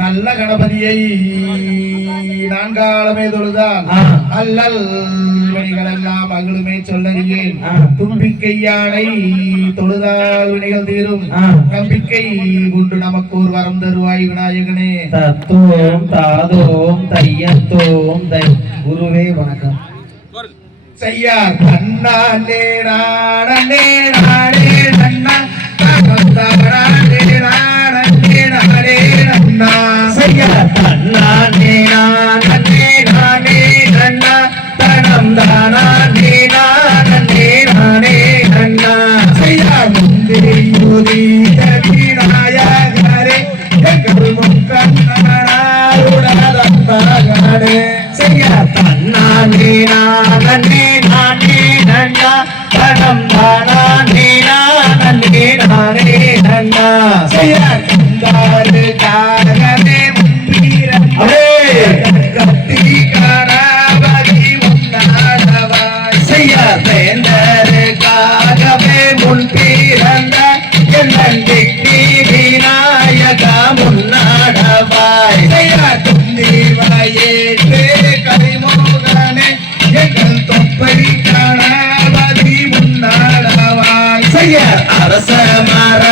நல்ல கணபதியை நான்காலமே தொழுதால் அல்லல் வினைகள் எல்லாம் அகலுமே சொல்லறியேன். தும்பிக்கையானை தொழுதால் வினைகள் தீரும். நம்பிக்கை கொண்டு நமக்கு ஒரு வரம் தருவாய் விநாயகனே. தத்துவம் தாதோம் தையத்தோம் தை. குருவே வணக்கம். செய்யா தன்னானே நானே நானே நன்னா தன்னானே நானே நானே நன்னா. செய்யா தன்னானே நானே நானே நன்னா தனம் தானே நானே நானே நன்னா. செய்யா முந்திரி யுதி விநாயகரே எங்கள் முக்கண்ணாருடே. செய்யா தன்னானே நானே நானே நன்னா தனம் தானே நானே நானே நன்னா. செய்யா கந்தாருக்காகவே முன்பீரே கட்டி காணாபதி முன்னாடவாய். செய்யா வேந்தருக்காகவே முன் பிறந்த எண்ணி விநாயகா முன்னாடவாய். செய்யா துந்திவாயேற்று கரிமோகனே எங்கள் தொப்பை காணாபதி முன்னாடவாய். செய்ய அரச மர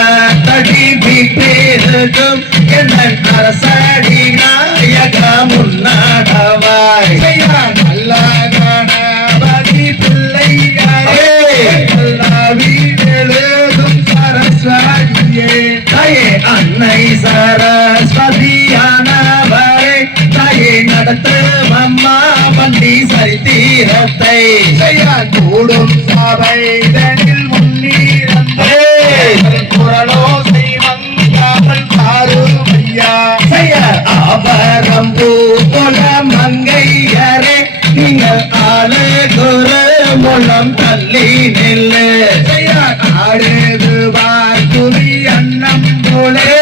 தடி வீட்டிருக்கும் எண்ணன் அரசடி நாயகா முன்னாடவாய். செய்யா நல்ல கணபதி பிள்ளையாரே வீடெழுதும் சரஸ்வதியே. தாயே அன்னை சரஸ்வதியானவரை தாயே நடத்தும் அம்மா வண்டி சரித்திரத்தை. செய்யா கூடும் சபைதனில் முன்னீரந்தே குரலோசை மங்காமல் பாருமையா. செய்ய ஆபரம் பூகொல மங்கையரே நீங்கள் ஆளு குரு மூலம் தள்ளி நெல்லு. செய்யா ஆடுது பார்த்துவி அன்னம் போலே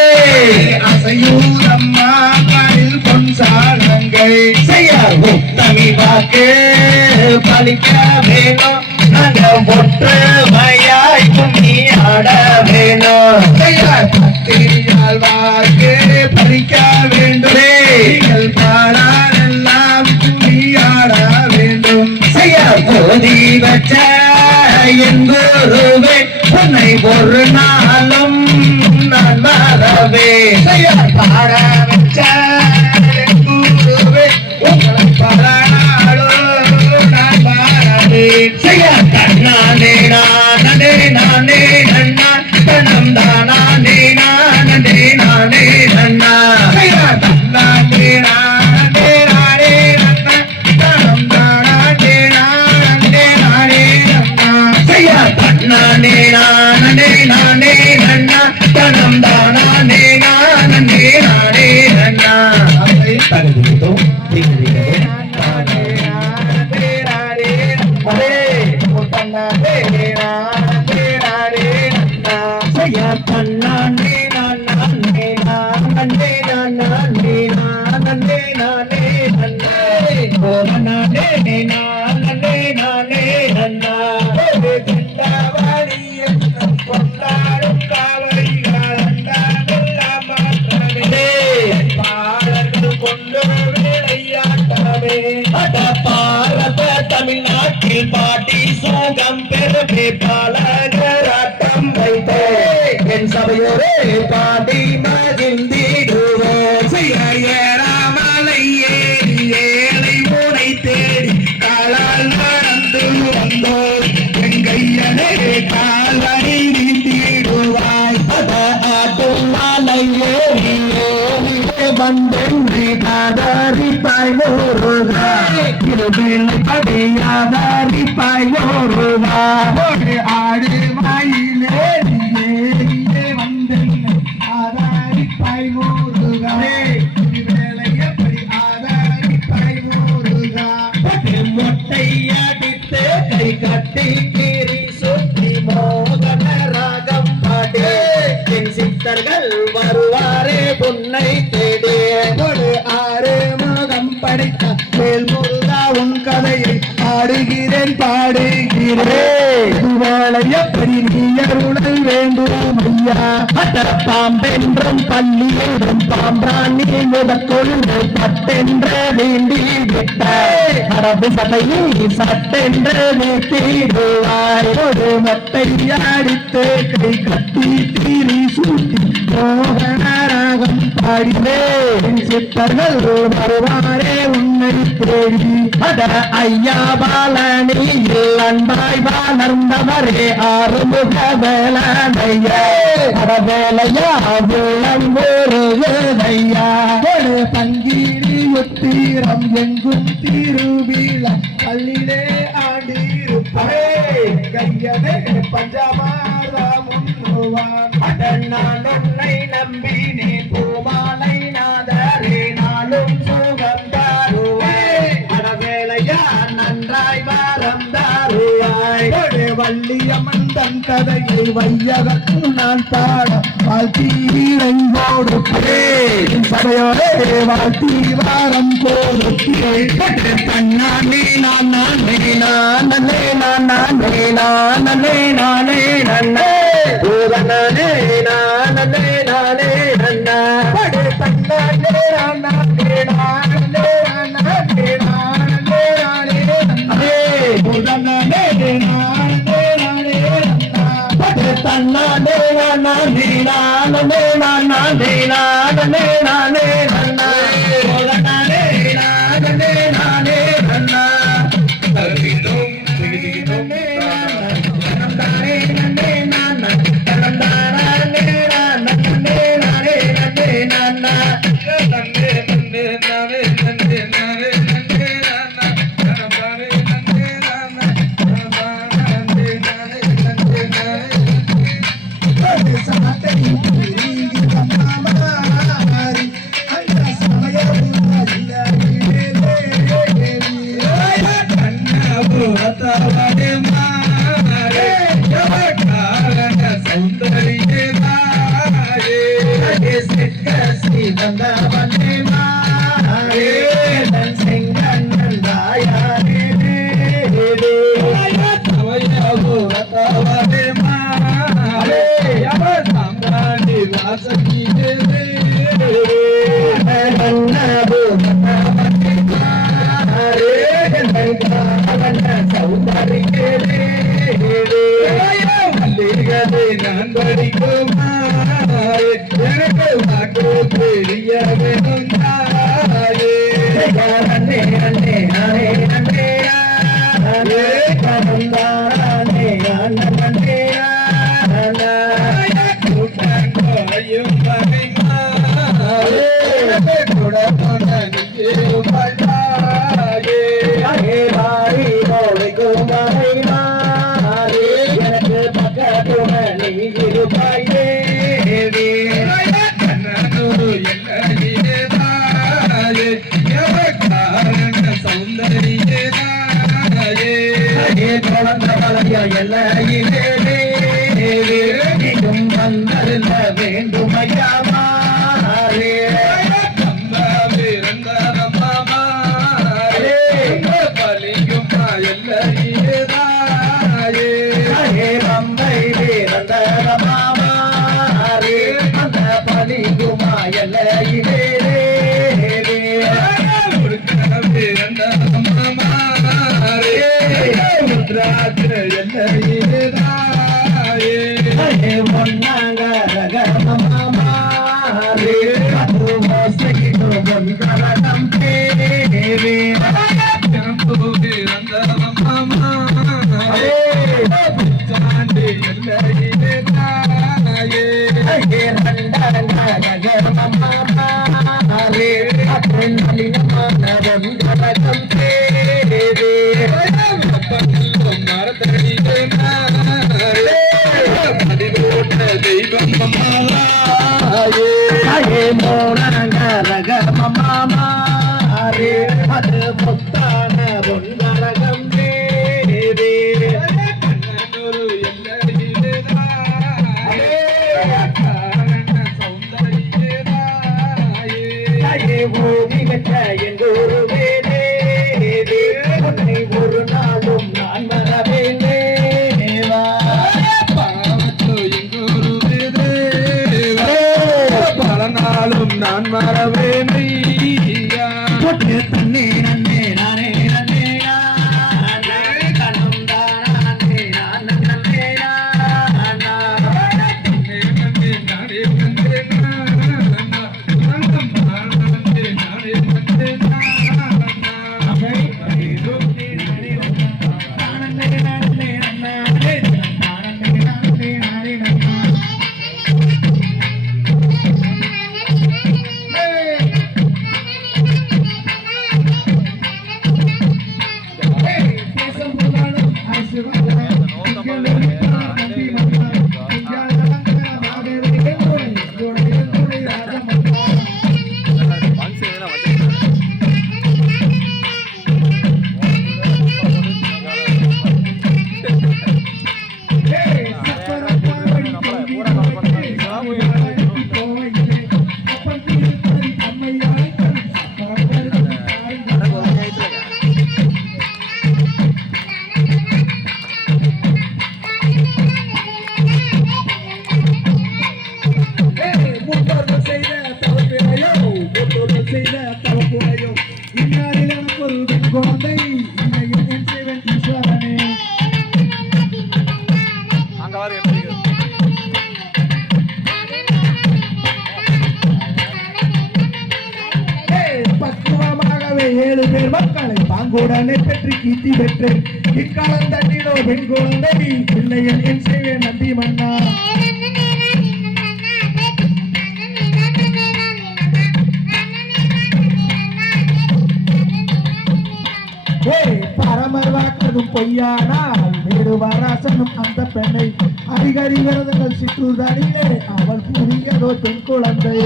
அசையூரம்மா கலில் பொன்சாலங்கை. செய்ய உத்தமி வாக்கு பலிக்க வேணும் நாங்கள் ஒற்றுமையாய் கும்மி ஆட வேணும். செய்யா பத்திரியால் வாக்கு பறிக்க வேண்டுமே நீங்கள் பாடாரெல்லாம் குடியாட வேண்டும். செய்ய போதி வச்ச என் குருவே உன்னை ஒரு நாளும் நான் மறவே. செய்யா பாட வச்ச குருவே உங்களை பாடாளோ நான் பாடவேன். செய்ய தன்னானே நானே நானே நன்னா தனம் தானே நானே நானே நன்னா. செய்யா தன்னானே நானே நானே நன்னா தனம் தானே நானே நானே நன்னா. செய்ய தன்னானே நானே நானே நன்னா தனம் தானே நானே நானே நன்னா. தகுதித்தோம் செய்ய தன்னானே நானே நானே நானே நானே நானே நன்னா. ஓ நானே நானே நானே நன்னா. கொண்டாடும் காவலிகளெல்லாம் மாற்றமே பாடல்கள் கொண்டு விளையாட்டமே. அட பாரத தமிழ்நாட்டில் பாட்டி சோகம் பெருமை பாலகராட்டம் வைத்தே என் சபையோரே பாடி மகிழ்ந்திடுவோம். ஏறாமலை ஏறி ஏழை மூனை தேடி காலால் நடந்து வந்தோம் எங்கையனே கால் வழி நீந்திடுவாய். அட ஆட்டும் மாலை ஏறி ஏறியே வந்தென்றி காதரிப்பாய் ஓருவா. இருபிள்ளை படியாதரிப்பாய் ஓருவா. ஒரு ஆடு மயிலேறி ஏறியே வந்தென்னை ஆதாரிப்பாய் முருகனே. வேலை எப்படி ஆதாரிப்பாய் முருகா. மொட்டை அடித்து கை கட்டி கீறி சுற்றி மோகன ராகம் பாடி என் சித்தர்கள் வருவாரே உன்னை தேடி. ஒரு ஆறு முகம் படைத்த மேல் முருகா உன் கதையை ஆடுகிறேன் பாடுகிறேன். வேலை எப்படி நீ அருளை வேண்டும் ஐயா பாம்பென்றும் பள்ளியோடும் பாம்பாணி முதற்கொண்டு பட்டென்ற வேண்டி விட்ட அரபு சபையில் சட்டென்று நீட்டிடுவாய் ஒரு மொட்டை அடித்து கை கட்டி தீரி சூட்டி மோகனராகம் பாடினேன் சித்தர்கள் வருவாரே உன்னை தேடி அட ஐயா பாலனியில் அன்பாய் வளர்ந்தவரே ஆறுமுக வேலையா வேலையா விளம்புறையா ஒரு பங்கீரி உத்தீரம் எங்கும் திருவிழா பள்ளியிலே ஆண்டிருப்பே கையனே பஞ்சமாரமும் நான் உன்னை நம்பினேன் பூமாலை நாதரே நாளும் சுகம் தாருவே அடவேலையா நன்றாய் வாரம் தாருவாய் வள்ளியம்மன் தன் கதையை வையகத்து நான் பாட வாழ்த்தீரையோடு சபையோடே வாழ்த்தி வாரம் கொடுத்தேன் தன்னானே நான் நானே நானே நானே நானே நானே நன்னே நானே நானே நானே நன்னா படு தன்னானே நானே நானே நானே நானே நானே நன்னே புதனே நானே நானே நன்னா படு தன்னானே நானே நானே நானே நானே நானே நன்னா புதனே நானே நானே நன்னா தரிதும் திகிதிகிதும் நானே நானே நானா நான் படிக்கும் எனக்கு வாக்கு பெரிய வேணும் தாயே நன்னே நன்னே நானே நன்னே நானே கனந்தானே நன்னே நானா கூட்டங்கோயும் பகைமாயே கூட கொண்ட நிஜம் பட்டாயே அகே வாரி போலைக்கும் பகைமாயே எனக்கு பக்கத்துண நீ இருப்பாயே கண்ணனூரு எல்லையே தாயே காரண சௌந்தரியே தாயே குழந்த வளைய எல்லையிலே நீயும் வந்தருந்த வேண்டுமையாமாரே கம்பா பிறந்த மாமாரே பலியும் எல்லையிலே தாயே பம்பை பிறந்த மாமாரே அந்த பலிகுமா எல்லையிலே பிறந்த மாமாரே முத்ராஜ எல்லையிலே தாயே ஒன்னாங்க ரகமாமாரே அது மோசைக்கு பொன்கரகம் தேவே பிறந்த மாமாரே சாண்டி எல்லையிலே தாயே ரண்டாங்க ரகமாமாரே அது நலினமான பொன்கரகம் தேவே மரத்தடியே நாரே பதிவோட்ட தெய்வம் மாயே மோனங்க ரகமாமாரே அது முத்தான பொன்கரகம் தேவே கண்ணனூரு எல்லையிலே தாயே காரண சௌந்தரியே தாயே ஓவி கட்ட எங்கூரு வேலே உன்னை ஒரு நாளும் நான் மறவேனே நான் மறவேனையா போட்டு தன்னே நன்னே நானே நன்னே நானே கணம் தானே நான் நன்னே நானா நன்னே நன்னே நானே நன்னே நானா கணம் தானே நானே நன்னே நானா ஏழு பேர் மக்களை பாங்குடனே பெற்று கீர்த்தி பெற்றேன் இக்காலம் தண்ணிலோ பெண் குழந்தை பிள்ளைகள் என் செய்வேன் நம்பி மன்னா பரமர் வாக்கதும் பொய்யானால் வேடுவாராசனும் அந்த பெண்ணை அதிகாரி விரதங்கள் சிற்றுதனிலே அவள் புரியதோ பெண் குழந்தை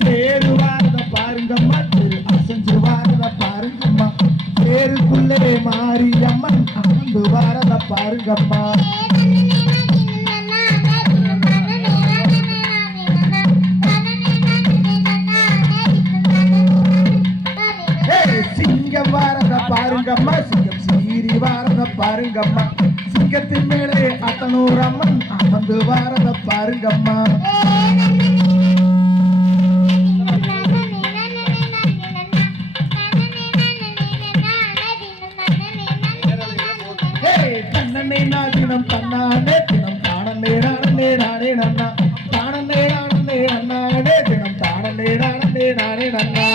பேரு வாரத பாருங்கம்மா அசஞ்சு வாரத பாருங்கம்மா பேருக்குள்ளே மாரியம்மன் அமர்ந்து வாரத பாருங்கம்மா சிங்கம் வாரத பாருங்கம்மா சிங்கம் சீரி வாரத பாருங்கம்மா சிங்கத்தின் மேலே அத்தனூர் அம்மன் அமர்ந்து வாரத பாருங்கம்மா தன்னே தினம் தன்னானே தினம் தானே நானே நானே நன்னா தானே நானே நன்னானே தினம் தானே நானே நானே நன்னா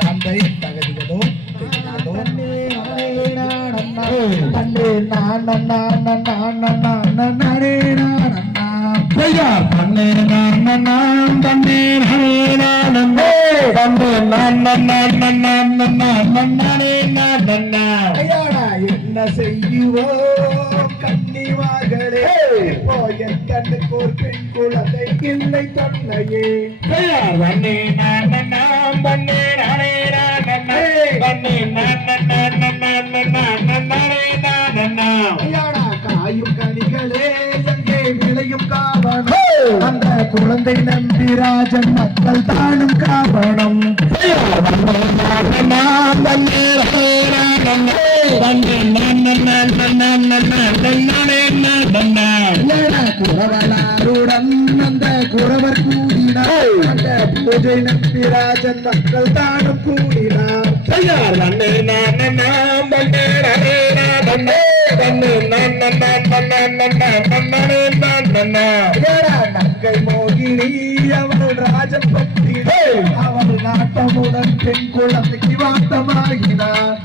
தந்தை தகதிகளோ தன்னே நான் நானே நானே தன்னே நான் தன்னே என்ன செய்யுவோம் கன்னிவார்களே போயன் கண்ணுக்கோர் பெண் குழந்தை இல்லை தன்னையே காயும் கனிகளே எங்கே விளையும் காவனம் அந்த குழந்தை நம்பிராஜன் மக்கள் தானும் காவனம் குறவலாருடன் அந்த குறவர் கூடினார் அந்த பூஜை நம்பிராஜன் மக்கள் தானும் கூடினார் நங்கை மோகினி அவள் ராஜபக்தி அவள் நாட்டமுடன் பெண் குழந்தைக்கு வாட்டமாகினார்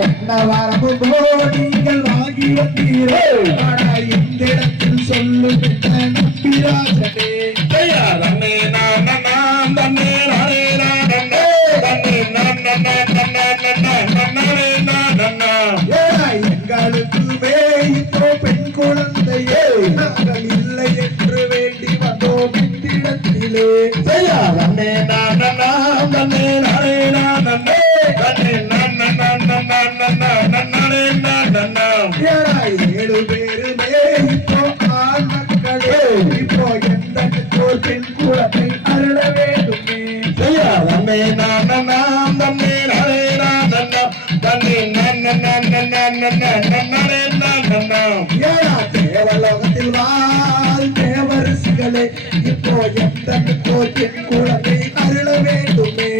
என்ன வரமும் நீங்கள் வாங்கி வந்தீரே இந்த இடத்தில் சொல்லும் நம்பிராஜனே எங்களுக்குமே இப்போ பெண் குழந்தையே நாங்கள் இல்லை என்று வேண்டி வந்தோம் இத்திடத்திலே தேவலோகத்தில் வாழ் தேவரிசிகளே இப்போ எந்த கோச்சின் குழந்தை அருள வேண்டுமே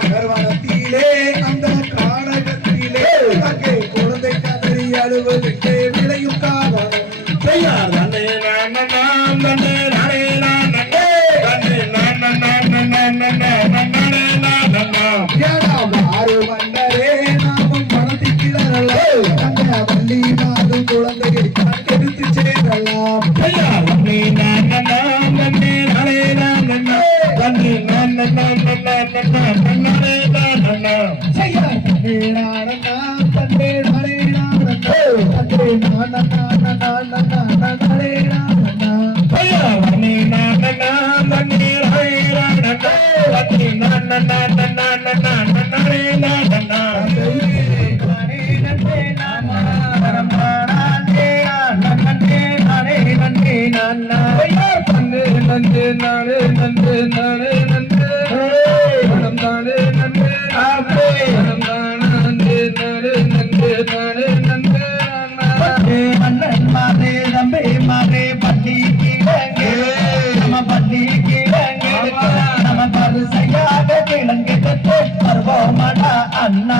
அகர்வனத்திலே அந்த காணகத்திலே அங்கே குழந்தை கதறி அழுவதற்கு விளையும் காரணம் ஆறு மன்னரே நாமும் மனத்தை கிளறல அந்த வள்ளி மாதும் குழந்தையை எடுத்து சேரலாம் அண்ணா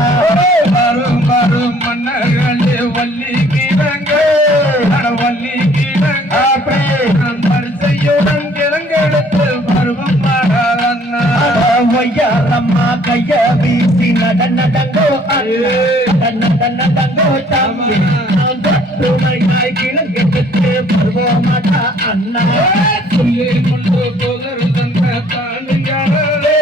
வரும் வரும் மன்னர்களே வள்ளி கிழங்கு வள்ளி கிழங்கு வரிசையுடன் கிழங்கெடுத்து வருவோம் அண்ணா ஒய்யாரம்மா கைய வீசி நடங்கோ நடங்கோ தம்பி துணையாய் கிழங்கெடுத்து வருவோம் அண்ணா சொல்லி கொண்டு போதர் தந்த தாண்டுங்களே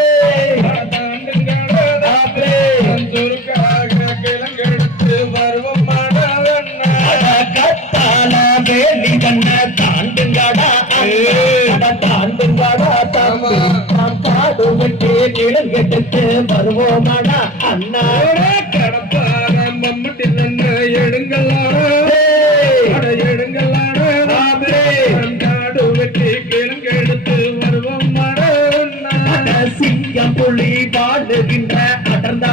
கிழங்கெடுத்து வருவோம் கத்தால வேலி கண்ண தாண்டுங்கடா தாண்டுங்கடா தம்பி நாம் பாடுவிட்டு கிழங்கெடுத்து வருவோமாடா அண்ணா கடப்பார மம்முட்டி நன்ன எடுங்களாடு வெட்டி கிழங்கெடுத்து வருவோம் சிங்கம் புலி வாழுகின்ற அடர்ந்த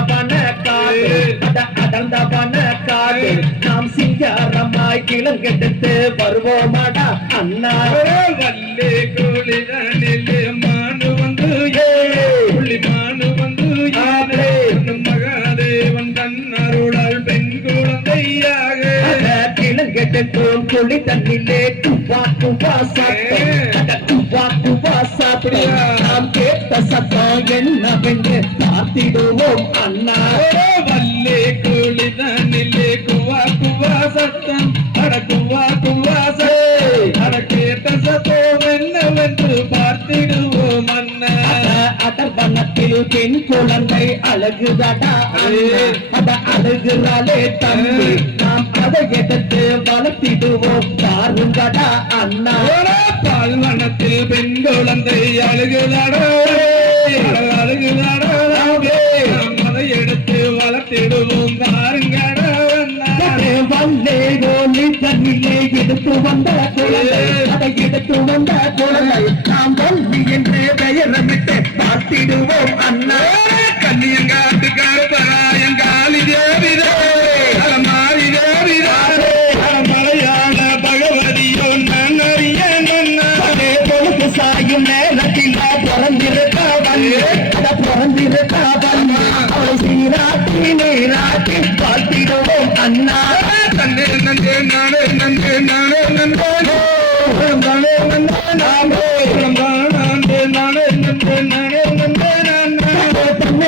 பணக்காடு நாம் சிங்காரமாய் கிழங்கெடுத்து வருவோமாடா அண்ணா வள்ளி குளிரனிலே மானு வந்து புள்ளி மானு வந்து மகாதேவன் தன் அருளால் பெண் குழந்தையாக கிழங்கெடுக்கும் புள்ளி தண்ணிலே துவா சாப்பிட நாம் கேட்ட சத்தம் என்னவென்று பார்த்திடுவோம் அண்ணா வள்ளி குளிதனிலே குவா சத்தம் அட குவா அட கேட்ட சத்தம் என்னவென்று பார்த்திடுவோம் அண்ணா அடர்வனத்தில் பெண் குழந்தை அழகுதடா அட அழகுறாளே தம்பி நாம் அதை எடுத்து வளர்த்திடுவோம் பாருங்கடா அண்ணா பால்வனத்தில் பெண் குழந்தை அழுகுதடா அதை எடுத்து வளர்த்திடுவோம் பாருங்கடா வல்லே கோலி தண்ணிலே எடுத்து வந்த குழந்தை அதை எடுத்து வந்த குழந்தை நாம் வள்ளி என்று பெயரமிட்டு பார்த்திடுவோம் அண்ணா கன்னியங்காட்டுக்கார பராயங்காலி தேவிதே மாறி தேவிதே மலையாள பகவதியோ நன்னறிய நன்னே பொழுது சாயும் நேரத்தில் பிறந்திருக்கா அவளை சீராட்டி நீராட்டி பார்த்திடுவோம் அண்ணா நன்றே நன்றே நானே நன்றே நானே நன்றே நானே நன்றே நானே நன்றே நானே நன்றே நன்றே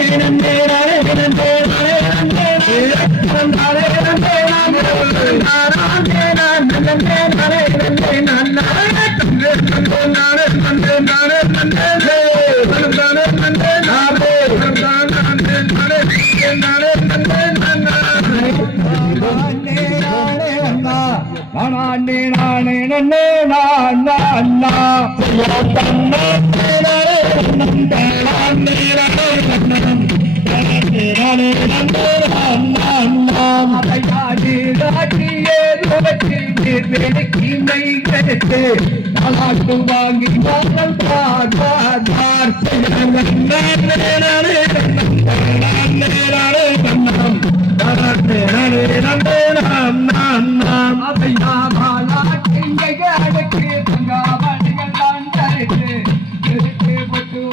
நன்றே நன்றே வேலைக்கிமை எடுத்து நாளாட்டு வாங்கி வாங்கல் பார் அவையா மாலாட்டிங்கையடக்கு தங்காவடிகள் தரித்து எடுத்து பட்டு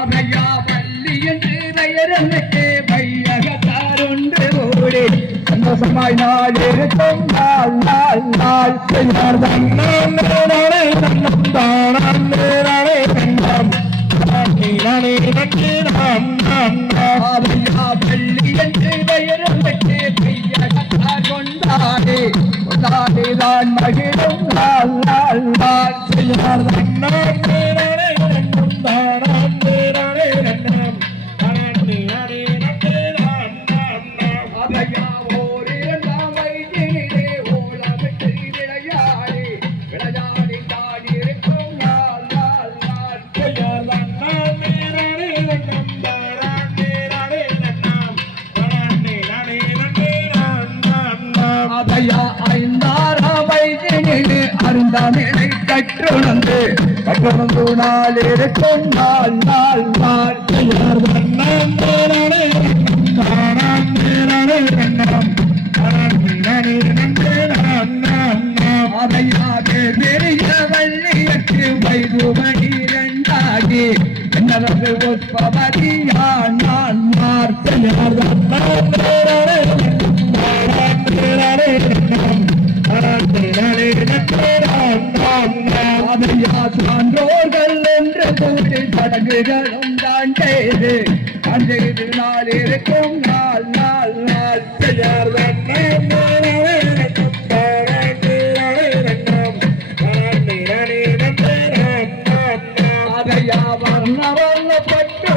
அவையா பள்ளி என்று பெயருக்கு பையகத்தாருண்டு ஓடி சந்தோஷமாய் நாள் இருக்கும் நாள் நாள் நாள் அவையா பள்ளி என்று பெயருக்கு பையகத்தார் கொண்டாடி கொண்டாடிதான் மகிழும் நாள் நாள் நாள் அவையா ஓரிரண்டாம் வயதினிலே ஓலமிட்டு விளையாடி விளையாடி தாடியிருக்கும் நாள் நாள் நாள் அவையா ஐந்தாறாம் வயதினிலே அருந்தமிழை கற்றுணர்ந்து நாள் இருக்கும் நாள் நாள் நாள் அவையாவே பெரிய வள்ளியற்கு வயது மணிரண்டாகி என்னது உற்பவதியா நான் அவையா சான்றோர்கள் என்று கூட்டி சடங்குகளும் தான் செய்து நாள் இருக்கும் நாள் நாள் நாள் அவையா வர்ணவல்லப்பட்டு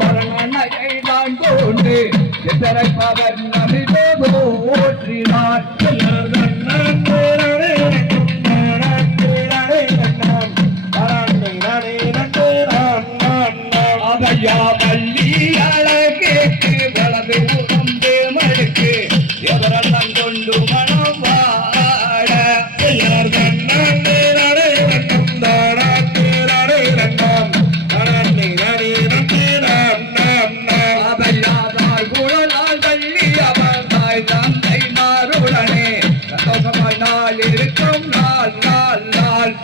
வரண நகை தான் கொண்டு பவர் நமிதோ ஓற்றினார் அவையா பள்ளி அழகேக்கு வலது உகந்து மழுக்கு எவரெல்லாம் கொண்டு மனம் வாட அவையாதாய் குழலால் பள்ளி அவர்தாய் தந்தை மாறுடனே சந்தோஷமாய் நாள் இருக்கும் நாள் நாள் நாள்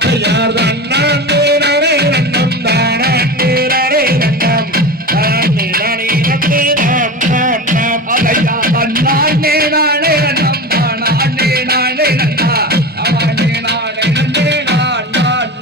அவையா நானே நானே நம்பா நானே நானே நன்னா அவனே நானே நன்றே நான் நான்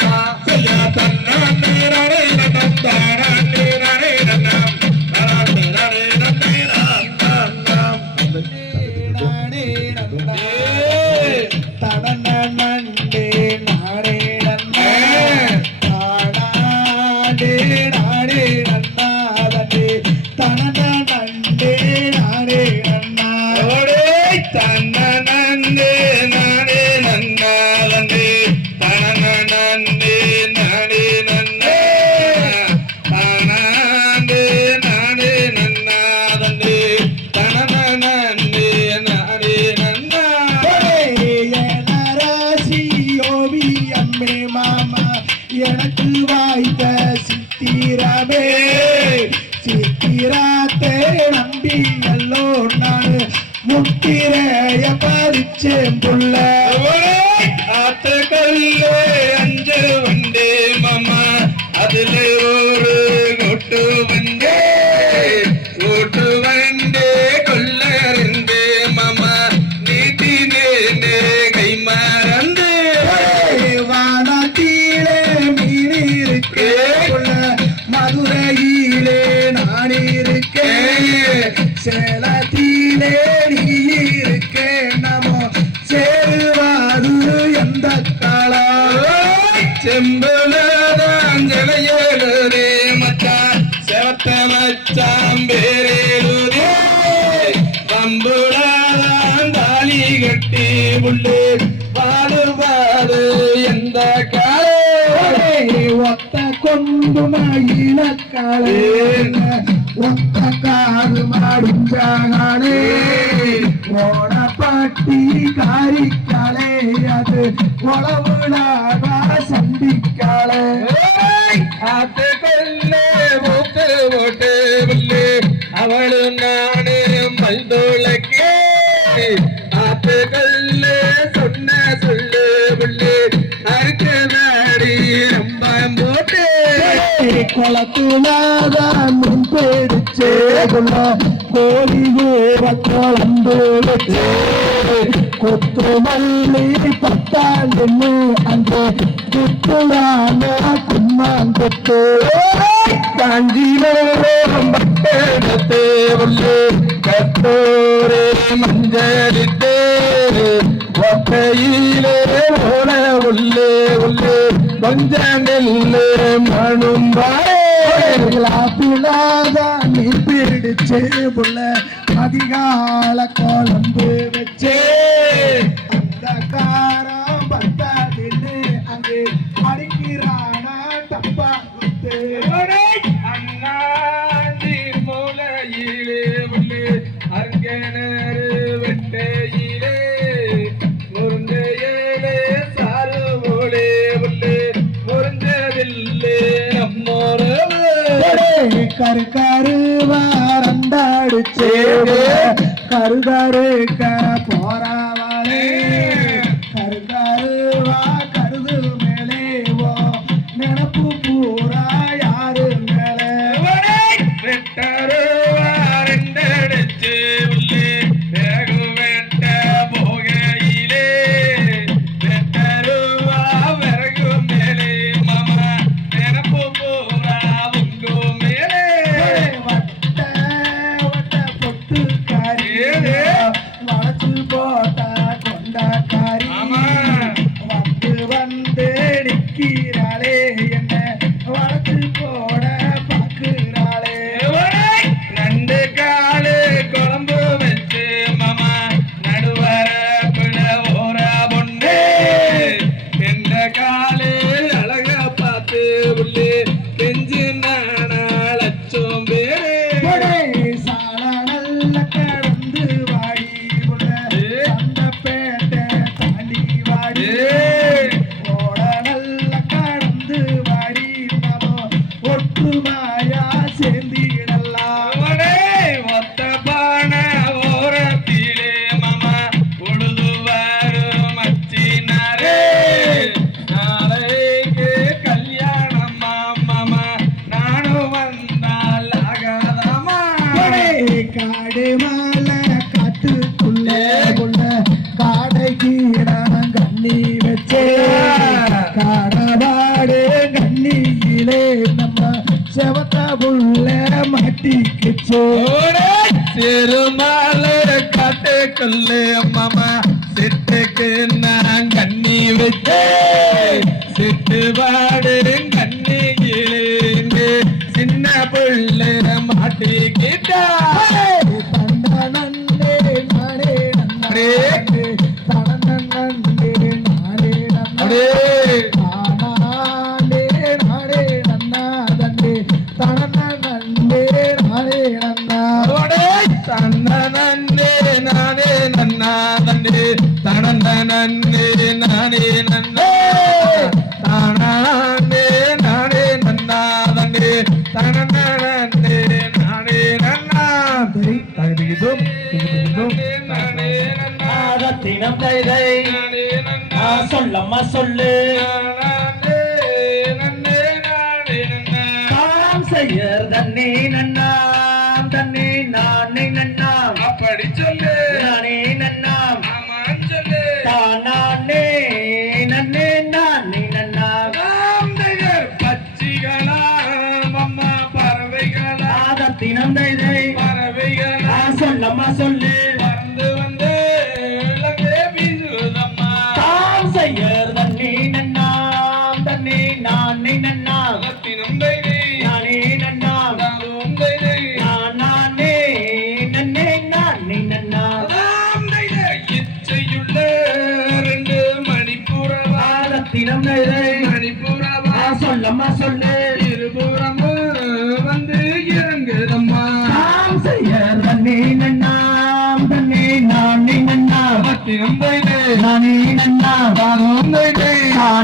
எனக்கு வாய்த்த சித்திரமே சித்திரத்தை நம்பி எல்லோ நான் முத்திரைய பறிச்சேன் புள்ள ஆத்துக்கல்லே அஞ்சு வண்டே மாமா அதுல ஒரு கொட்டு வண்டே கொள்ளறிந்தே மாமா நீட்டினே கை மறந்து வானத்திலே மீன் இருக்கே மதுரையிலே நான் இருக்கேன் சேலத்திலே நீ இருக்கே நமோ சேருவாது எந்த காலா செம்புலதான் ஜனையேழுதே மச்சான் செவத்த மச்சான் பேரேழுதே வம்புடாதான் தாலி கட்டி உள்ளே வாழுவாது எந்த காலே ஒத்த கொண்டு மயிலக்காலே ஒத்த காது மாடுஞ்சாகாலே ஓடப்பாட்டி காரிக்காலே அது உளவுடாதா சண்டிக்காலே ஆத்து கொள்ளே மூத்து போட்டு புள்ளே அவளு நானு மல்தோளக்கே ஆத்து கொள்ளே சொன்ன சொல்லு புள்ளே அறுக்கு நாடி ரொம்ப போட்டு குளத்துலாதான் முன் பிடிச்சே கோழி ஊர குழம்பு வச்சே கொத்து மல்லி பத்தாண்டு அங்கே குத்துலான கும்மாங்கொத்து காஞ்சிபுரம் பட்டணத்தே உள்ளே கத்தோரே மஞ்சளித்தே ஒத்தையிலே ஓட உள்ளே உள்ளே கொஞ்ச நெல்லு மணும்பாரே பிள்ளாதான் நீ பிடிச்சே புள்ள அதிகால குழம்பு வச்சே அந்த காரம் பத்தாதின்னு அங்கே அடிக்கிறானா தப்பா குத்து அண்ணாஞ்சி மூலையிலே உள்ளே அர்கனரு வெட்டையிலே முருங்கையிலே சாறு போலே உள்ளே முருங்கதில்லே நம்மோரவு கரு கரு வாரண்டாடுச்சே கருகருக்க போறாவளே கருகருவா கருது மேலேவோ நினப்பு பூரா யாரு மேலே வெட்டருவா ரெண்டடிச்சு உள்ளே வேகு வெட்ட போகையிலே வெட்டருவா விறகு மேலே மாமா நினப்பு பூரா உங்கு மேலே வட்ட வட்ட பொட்டு காரி வளைச்சு போட்ட கொண்டாக்காரி ஆமா. வந்து வந்து நிக்கிறாளே என்ன வளைச்சு போட பாக்குறாளே ரெண்டு காலு குழம்பு வச்சு மாமா நடுவர பிட ஓர பொண்ணு எந்த காலு அழக பார்த்து உள்ளே கெஞ்சு நாளச்சோம் பேரு சால நல்ல கடந்து வாடி உள்ள சந்தப்பேட்டை தாண்டி வாடி ஓட நல்ல கடந்து வாடி நாம ஒற்றுமையா சேர்ந்திடலாம் அவனே ஒத்த பான ஓரத்திலே மாமா உழுதுவாரு மச்சினாரே நாளைக்கு கல்யாணம் மாமா நானும் வந்தால் ஆகாதமா காடு மாலை காட்டுக்குள்ள உள்ள காடை கீழான் கண்ணி வச்சே காடவாடு கண்ணியிலே நம்ம செவத்த புள்ள மாட்டிக்கிச்சோ சிறுமாலை காட்டுக்குள்ளே மாமா சிட்டுக்கு நான் கண்ணி வச்சேன் சிட்டு பாடு கண்ணி கீழே சின்ன புள்ள மாட்டிக்கிட்டா தண்டனே நானே நன்னே தண்டனே நானே நன்னே தானே நானே நன்னா தண்டே தண்டனே நானே நன்னா தன்னே நானே நன்னா தண்டே தனந்தனே நானே நன்னா தானே நானே நன்னா தண்டே தனந்தனே நானே நன்னா தகுதிக்கும் நானே நன்னா தினம் தை சொல்லம்மா சொல்லு தாம் செய்யர் தன்னே நன்னாம் தன்னே நானே நன்னாம் அப்படி சொல்லு நானே நன்னாம் ஆமான் சொல்லு தானே நன்னே நானே நன்னாம் நாம் தயர் பச்சிகளா அம்மா பறவைகளா தினம் தை பறவைகளா சொல்லம்மா சொல்லு பறந்து வந்து இளங்கே வீசுதம்மா தாம் செய்யர் தன்னே நன்னாம் தன்னே நானே நன்னாம் தினம் தைதை நானே நன்னாம் தாவும் தைதை நானே நன்னே நானே நன்னாம் நாம் தைதை இச்சையுள்ள ரெண்டு மணிப்புறவா தினம் தை மணிப்புறவா சொல்லம்மா சொல்லு நானே நன்னா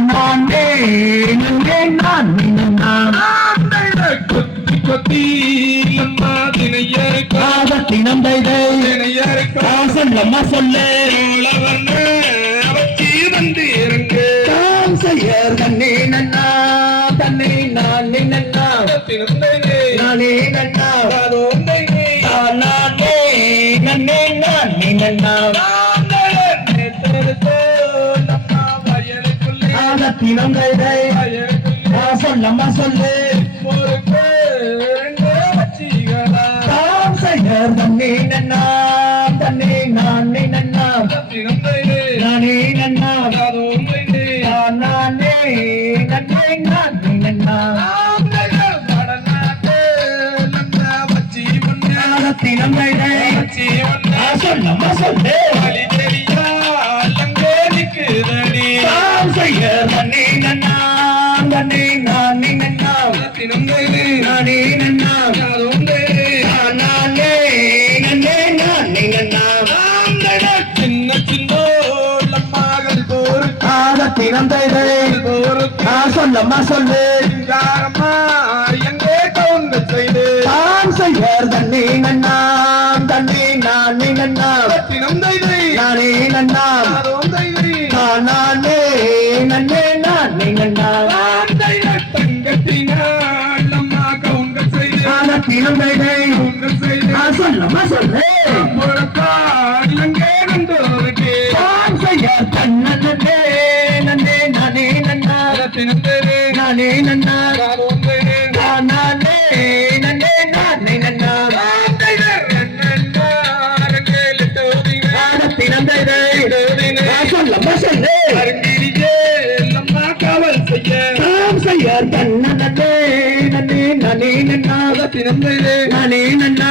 நானே நன்னே நானே நன்னா தினம் தைதை சொல்லம்மா சொல்லு செய்யர் தன்னே நன்னா தன்னை நானே நன்னா நானே நன்னா நானே நன்னே நானே நன்னா தினம் தைதை சொல்லம்மா சொல்லு செய்யர் தன்னே நன்னா தன்னை நானே நன்னா நானே நன்னா நானே நன்னே நானே நன்னா தினம் தைதை சொல்லம்மா சொல்லு செய்யர் தன்னே நன்னா தன்னை நானே நன்னா நானே நன்னா நானே நன்னே நானே நன்னா தினம் தைதை சொல்லம்மா சொல்லு செய்யர் தன்னே நன்னா தன்னை நானே நன்னா நானே நன்னா நானே நன்னே நானே நன்னா தினம் தைதை சொல்லம்மா சொல்லு செய்யர் தன்னே நன்னே நானே நன்னா நானே நன்னா நானே நன்னே நானே நன்னா தினம் தைதை சொல்லம்மா சொல்லு செய்யர் தன்னே நன்னே நானே நன்னா நானே நன்னா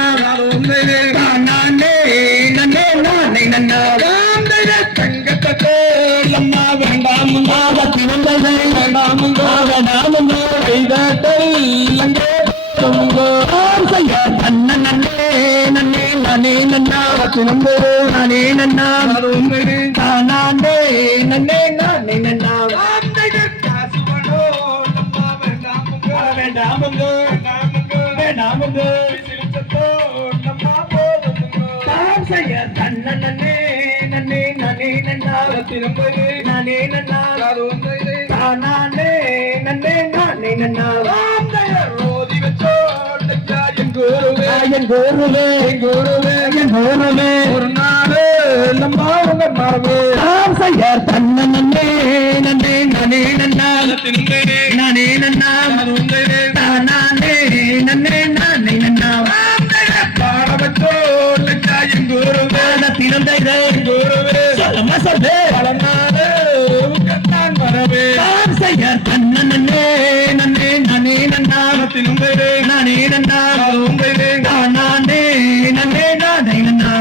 நானே நன்னே நானே நன்னா வேண்டாம் தினம் தைதை வேண்டாம் செய்யர் தன்னே நன்னே நானே நன்னா தினம் நானே நன்னா நானே நன்னே நானே நன்னா செய்யர் தன்னே நன்னே நானே நன்னா நானே நன்னா நானே நன்னே நானே நன்னா என் குருவே ஒரு நாள் செய்யர் தன்னே நன்னே நானே நன்னா நானே நன்னா நானே நன்னே நானே நன்னா தினம் தைதை சொல்லம்மா சொல்லு செய்யர் தன்னே நன்னே நானே நன்னா நானே நன்னா நானே நன்னே நானே நன்னா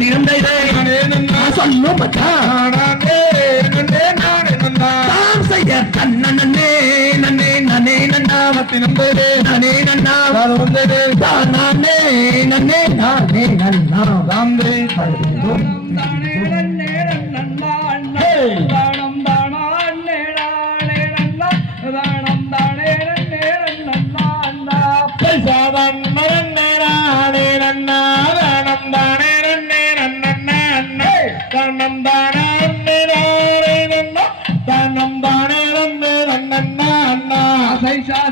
தினம் தைதை சொல்லு மச்சான் செய்யர் தன்னே நன்னே நானே நன்னா நானே நன்னா நானே நன்னே நானே நன்னா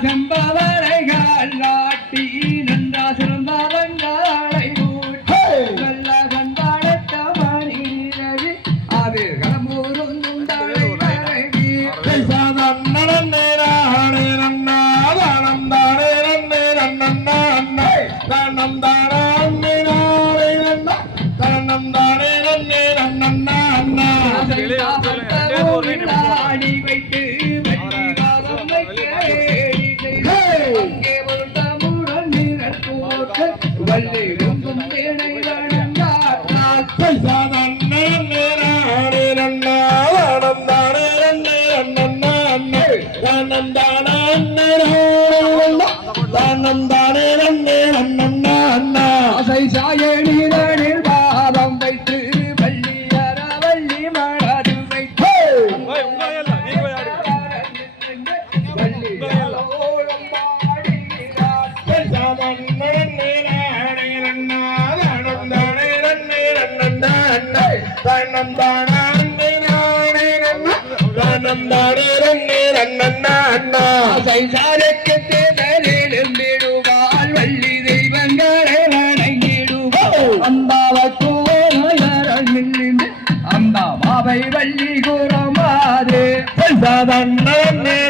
செம்பவரைகள் நாட்டி நன்றா சிறந்தாரங்களை நல்ல கண்பாடத்த மணிரவி அது கடம்பூரும் ஆடி வைத்து வள்ளிருந்தும் தேனை சாயணி தனம் தானே நானே நன்னா தனம் தானே நன்னே நன்னா அண்ணா சைசாருக்கு தேடலிலும் விடுவாள் வள்ளி தெய்வங்களை வணங்கிடுவாள் அம்பாவக்கூரல் அம்பா பாவை வள்ளி கூறமாது தனே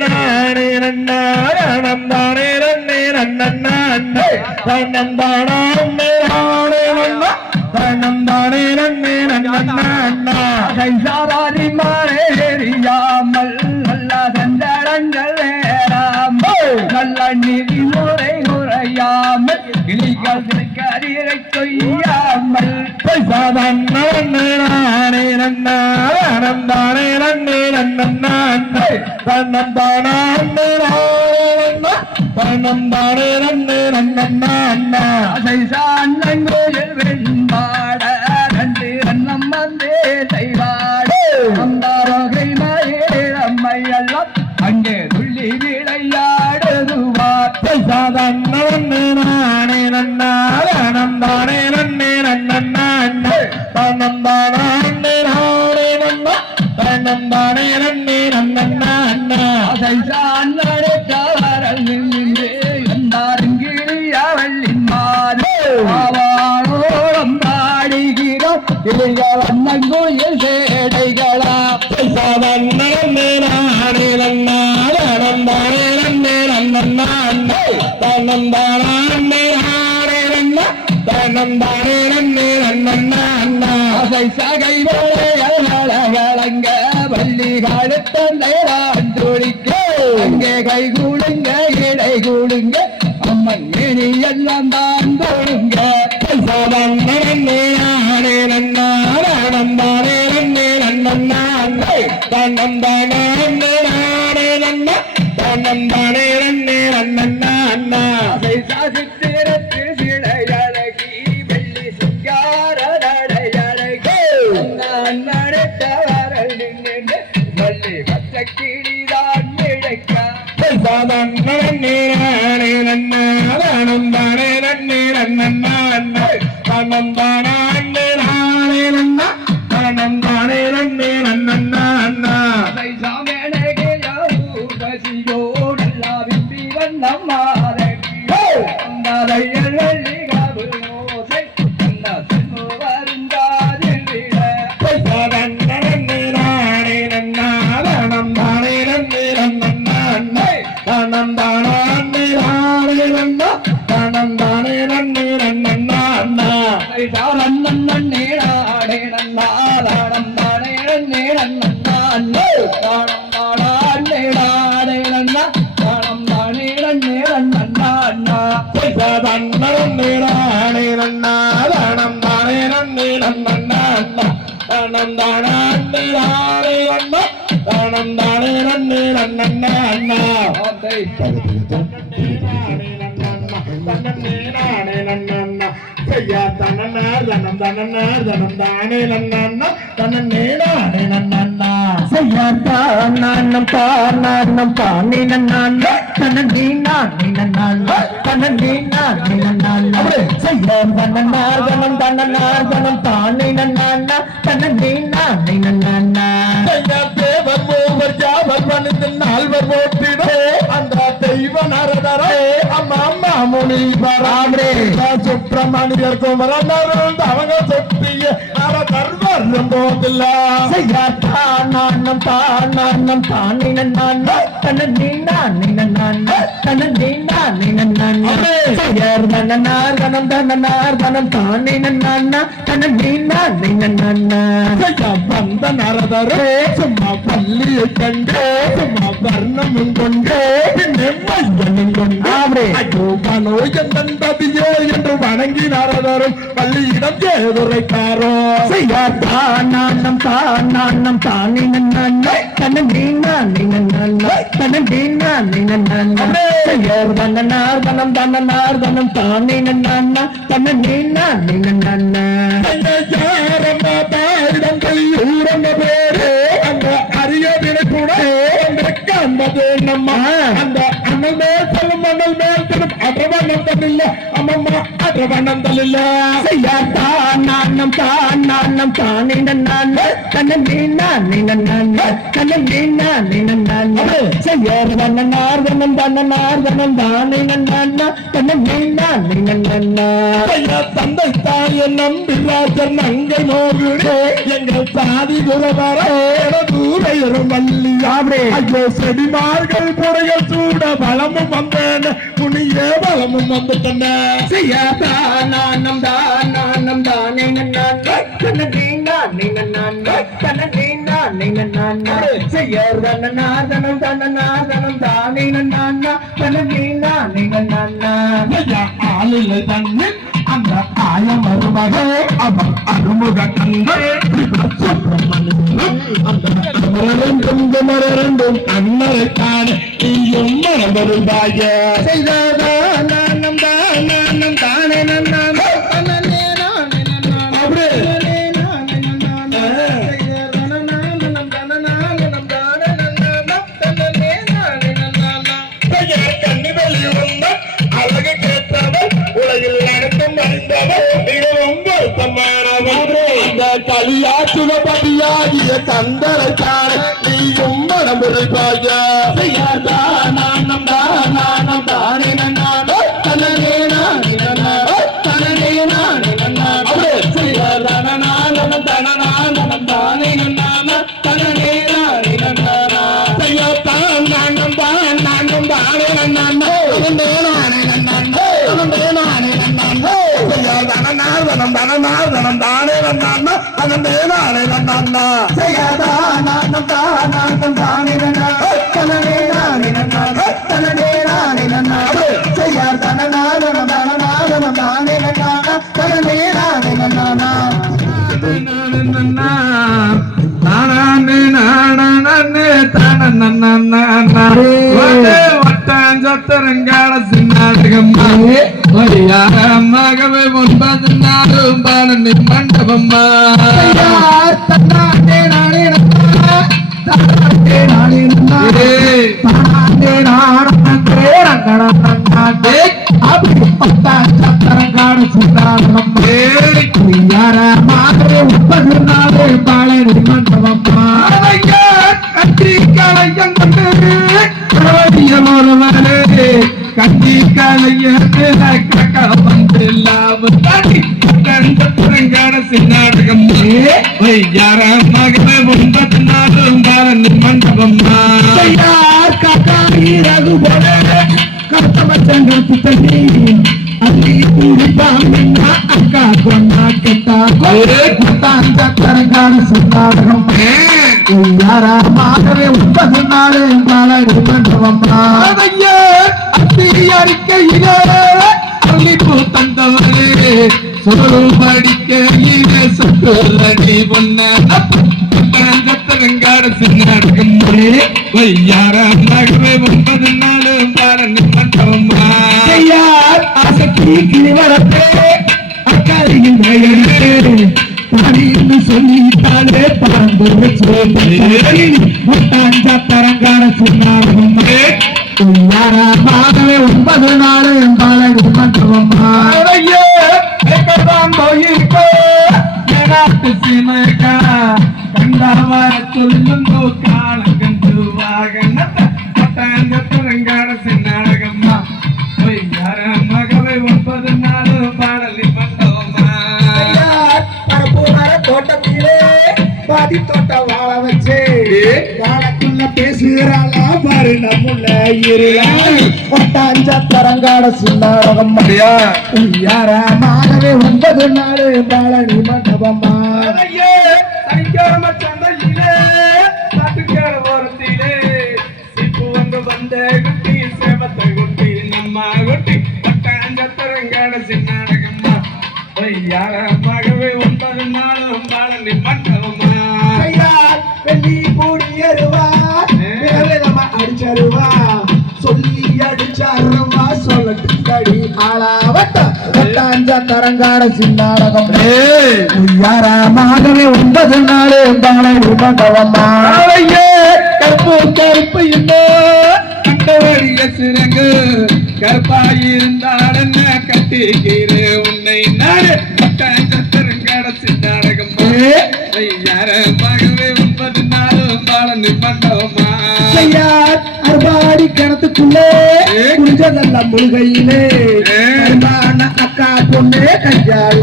நானே நன்னா தனம் தானே நன்னே நன்னா அண்ணா தனம் தானே நானே நன்னா தனம் தானே நன்னே நன்னா அண்ணா சைசாரி மாறே எரியாமல் நல்ல சஞ்சலங்கள் ஏறாமல் நல்ல நிதி முறை குறையாமல் கிளிகள் கரியை கொய்யாமல் நானே நன்னா தனம் தானே நன்னே நன்னா அண்ணா தனம் தானே தனம் தானே நன்னே நன்னா அண்ணா சைசான்னங்கோயில் வெண்பாட ரெண்டு அண்ணம் வந்தே செய்வாடு அந்தாரோகை மயே அம்மையெல்லாம் அங்கே துள்ளி விளையாடுவார் நானே நன்னா தனம் தானே நன்னே நன்னா அண்ணா தனம் தானே நானே நன்னா தனம் தானே நன்னே நன்னா அண்ணா சைசான்னடைத்தவரல் நின்று வள்ளின் மாறு ஆவானோடம் பாடுகிறோம் இளைய வண்ணங்கோயில் சேடைகளா நானே நன்னா தனம் தானே நன்னே நன்னா அண்ணா தனம் தானே நானே நன்னா தனம் தானே நன்னே நன்னா அண்ணா சகை வேலையழகலங்க வள்ளி காலத்தொழிக்க அங்கே கை கூடுங்க இடை கூடுங்க அம்மன் மேனி எல்லாம் தான் கொடுங்க நானே நன்னா தனம் தானே நன்னே நன்னா அண்ணா தனம் தானே நானே நன்னா தனம் தானே நன்னே நன்னா அண்ணா சித்திரத்து சிலையழகி வெள்ளி சிங்கார நடையழகி நான் நடத்தவரல் நின்று வள்ளி பச்ச கிளிதான் இழைக்க நானே நன்னா தனம் தானே நன்னே நன்னா அண்ணா தனம் தானே நானே நன்னா தனம் தானே நன்னே நன்னா அண்ணா பசியோடல்லா விம்பி வண்ணம் மாறகியோ அந்த வெள்ளி காவல் மோசை அந்த செல்வ வருந்தாதில்விட நானே நன்னா தனம் தானே நன்னே நன்னா அண்ணா தனம் தானே நானே நன்னா தனம் தானே நன்னே நன்னா அண்ணா நன்னே நாடே நன்னாதானம் தானே நன்னே நன்னா அண்ணே தானம் தானே நாடே நன்னா தானம் தானே நன்னே நன்னா அண்ணா நானே நன்னா தனம் தானே நன்னே நன்னா அண்ணா தனம் தானே நானே நன்னா தனம் தானே நன்னே நன்னா அண்ணா தனம் தானே நன்னா தனனே நானே நன்னா நான்னம் பாணி நன்னான் தனனி நானி நன்னான் தனனி நானி நன்னான் செய்யம் தனனார் தனம் தானி நன்னான் தனனி நானி நன்னான் தேவர் மூவர் ஜாவர் பணிந்து நால்வர் போற்றிடே அந்த தெய்வ நரதரே அம்மா அம்மா முனி பராமரே சுப்பிரமணியர் குமரனரும் அவங்க சுற்றிய நர கர்வரும் போதில்ல நான்னம் தானி நன்னான் தனனி நானி நன்னான் தனனி நானி நன்னான் செய்யர் தனனார் தனம் தானி நன்னான் தனனி நானி நன்னான் வந்த நரதரே சும்மா பள்ளியை கண்டு சும்மா வர்ணமும் கொண்டு மையனும் கொண்டு ஐயோபானோ எந்ததியே என்று வணங்கி நரதரும் பள்ளியிடம் ஏதுரைத்தாரோ நான்னம் தானி நன்னான் தனனி நானி நன்னான் தனனி நானி நன்னான் செய்யர் தனனார் தனம் தானி நன்னான் தனனி நானி நன்னான் ஊரங்க பேரு அங்க அரிய வினை கூட அந்த அண்ணமே சொல்லும் மணல் மேல் தினம் அடவனந்தல்ல அம்மம்மா அடவனந்தல்ல செய்யாதான் நானம் தானே நான் தன்னை நான் தன்னை நான் செய்யார் வண்ணனார்தனம் தானே நான் தன்னை நான் தந்தை தாயை நம்பிராஜர் நங்கை நோடு எங்கள் சாதி குரவர தூரையரும் வள்ளியாவே ஐயோ செடிமார்கள் புறைகள் சூட பலமும் வந்தேன் புனிய பலமும் வந்துட்டன செய்யாதானம் தானே நான் செய்யார் வண்ணனார்தனம் தானே நான் ஆளில் தண்ணி அந்த ஆய மருமகே அவர் அருமுக கண்கள் அமரண்டும் அன்னரை காண நீயும் மரபருவாய செய்தாதானம் தானே நான் அழகு கேட்டவர் உலகில் நடக்கும் அறிந்தவர் மிகவும் பொருத்தமானவர் அந்த கலியாற்றுவபடியாகிய கந்தரை காண நீயும் மனமுறைப்பாய நானம் தானே நான் தனனே நானே வட்டாஞ்சத்தரங்கால சின்னாடகம் மகவே 9 நாளும் பாலனி மண்டபம்மா கட்டி சின்னாடகம் மகவே 9 நாளும் பாலனி மண்டபம்மா அக்கா கொண்டா கெட்டா தரங்கான சின்னாடகம் யாராகவே 9 நாளும் பாலனி மண்டபம்மா அறிக்கையிலே அறிவிப்பு தந்தவரே சொல்லு படிக்கையிலே சொல்லடி பொன்னரங்காட சின்னாடகம் யாராகவே 9 நாளும் பாலனி மண்டபம்மா வரப்பே அக்காரியில் சொல்லிட்டாலே தரங்கான சின்னாடகம் யாராகவே 9 நாளும் பாலனி மண்டபம்மா நாட்டு சீமைக்கா கண்டாவார சொல்லுங்கோ காலங்கண்டு வாகனத்தாங்க சின்னாடகம்மா மகவே 9 நாளும் பாலனி மண்டபம்மா தோட்டத்திலே பாதி தோட்ட வாழ வச்சு வாழக்குள்ள பேசுகிறாளா பாரு நம்முள்ள தரங்காட சின்னாடகம் யாராகவே 9 நாளும் பாலனி மண்டபம்மா சந்தையிலே நாட்டுக்கார ஓரத்திலே சிப்பு வந்த குட்டி சேவத்தை குட்டி நம்ம குட்டி தரங்காட சின்னாடகம்மா யாராகவே 9 நாளும் பாலனி மண்டபம்மா வெள்ளி பூடியருவா அடிச்சருவா சொல்லி அடிச்சாருவா சொல்லி ஆளாவட்ட தரங்காட சின்னாடகம் யாராகவே 9 நாளும் பாலனி மண்டபம்மா கருப்பு இல்லை கண்டவரிய சிறங்கு கருப்பாயிருந்தால் என்ன கட்டிக்கிறே உன்னை நாடு கடைசி நாடகம் யாரமாகவே 9 நாளும் பாலனி மண்டபமா அறுபாடி கிணத்துக்குள்ளே குடிஞ்சதல்ல முழுகையிலே அக்கா பொண்ணு கையாள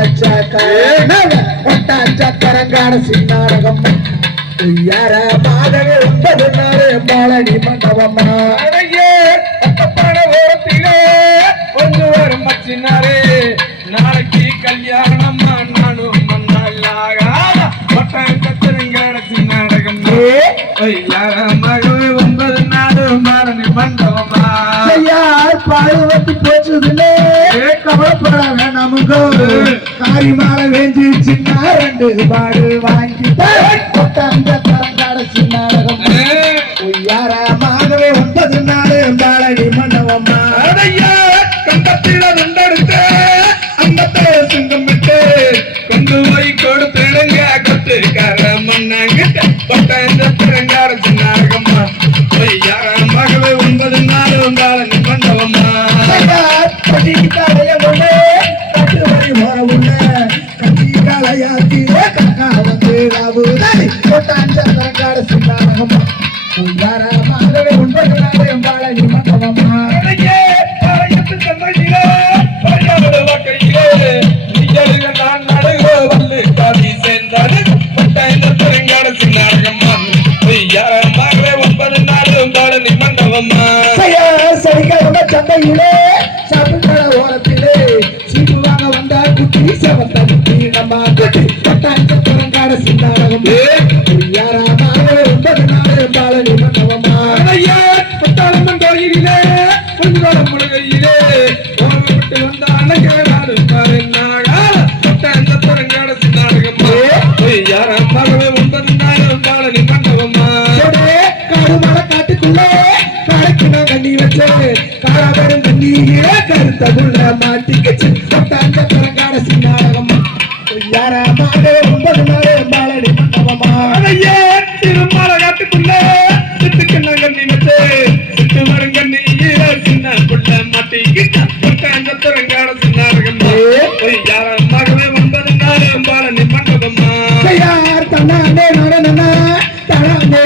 கரங்காடசி நாடகம் யாரமாகவே 9 நாள் பாலனி மண்டபமா ஓரத்திலே ஒன்று வரும் மச்சினாரே நாளைக்கு கல்யாணம் நானும் நாடகம் யாரமாகவே 9 நாளும் பாலனி மண்டபமா பாடுபட்டு போச்சுதுலே கவலைப்பட வேணாமுகோ காரி மாலை வேஞ்சி சின்ன 2 பாடு வாங்கி கரங்காடசி நாடகம் யாரமாகவே 9 நாள் பாலனி மண்டபமா கண்டத்தில ரெண்டெடுத்து அந்த சிங்கம் விட்டு கொண்டு போய் கொடுத்துடுங்க கொத்துக்கார மண்ணாங்கிட்ட கொட்டாரங்காரசி நாடகம்மா யாரமாகவே 9 நாளும் பாலனி மண்டபமா சந்தையிலே சாப்பிட ஓரத்திலே சீப்பு வாங்க வந்தா குட்டி செவந்த குட்டி நம்ம குட்டி கரங்காடசி நாடகம் யாரமாகவே 9 நாள் பாலனி மண்டபமா புத்தாளம்மன் கோயிலே கொஞ்சம் முழுகையிலே விட்டு வந்த அழகாடு கரங்காடசி நாடகமா யாரமாகவே 9 நாள் பாலனி மண்டபமா காடுமலை காட்டுக்குள்ளே காடைக்கு நான் கண்ணி வச்சு காராபெரும் கண்ணீரே கருத்தகுள்ள மாட்டிக்கிச்சு கரங்காடசி நாடகமா யாரமாகவே 9 நாள் பாலனி மண்டபமா திருமாலை காட்டுக்குள்ளே சித்துக்கு நான் கண்ணி வச்சு சித்து வரும் கண்ணீரே சின்ன புள்ள மாட்டிக்கிட்ட கரங்காடசி நாடகமா யாரமாகவே 9 நாள் பாலனி மண்டபமா யார் தன்னாண்டே நாடனா தனாண்டே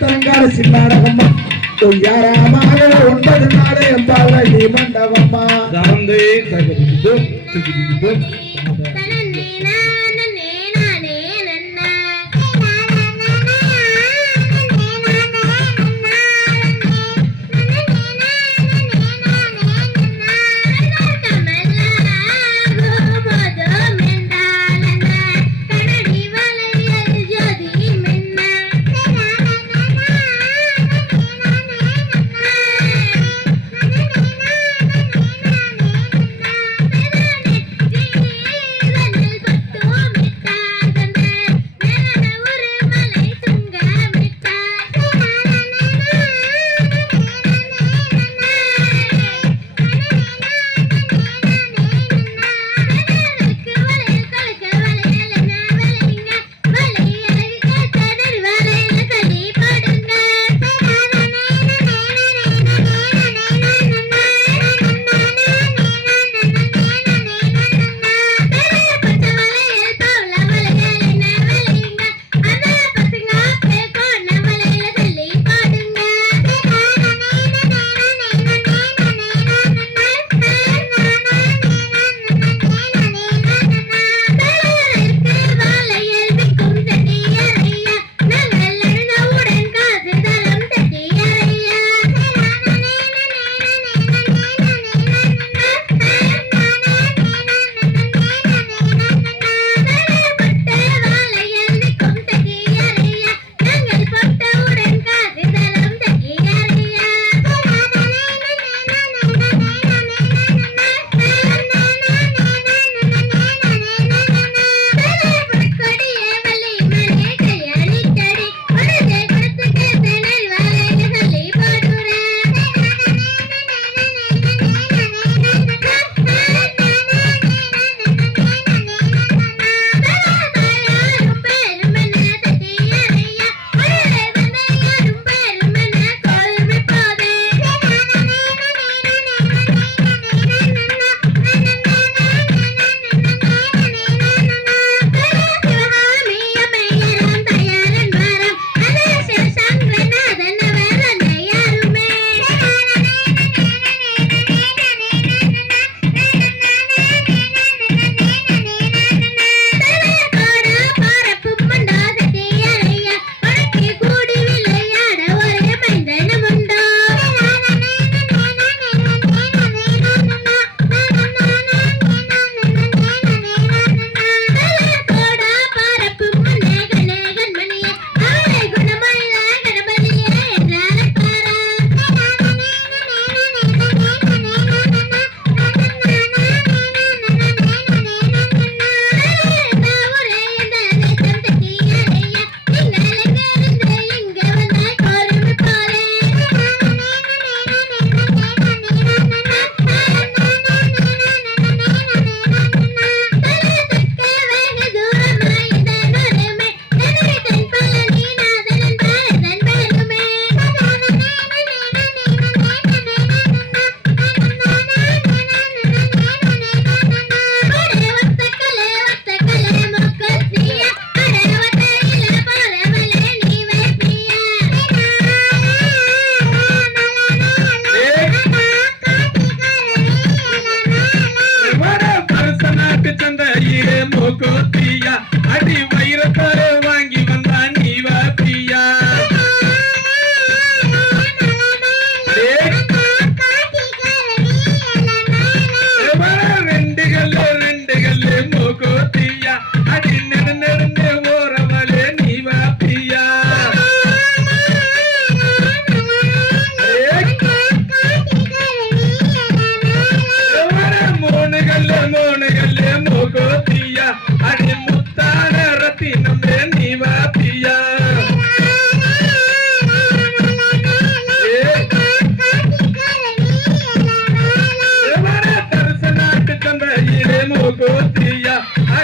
கரங்காடசி நாடகம்மா யாரமாகவே 9 நாள் பாலனி மண்டபமா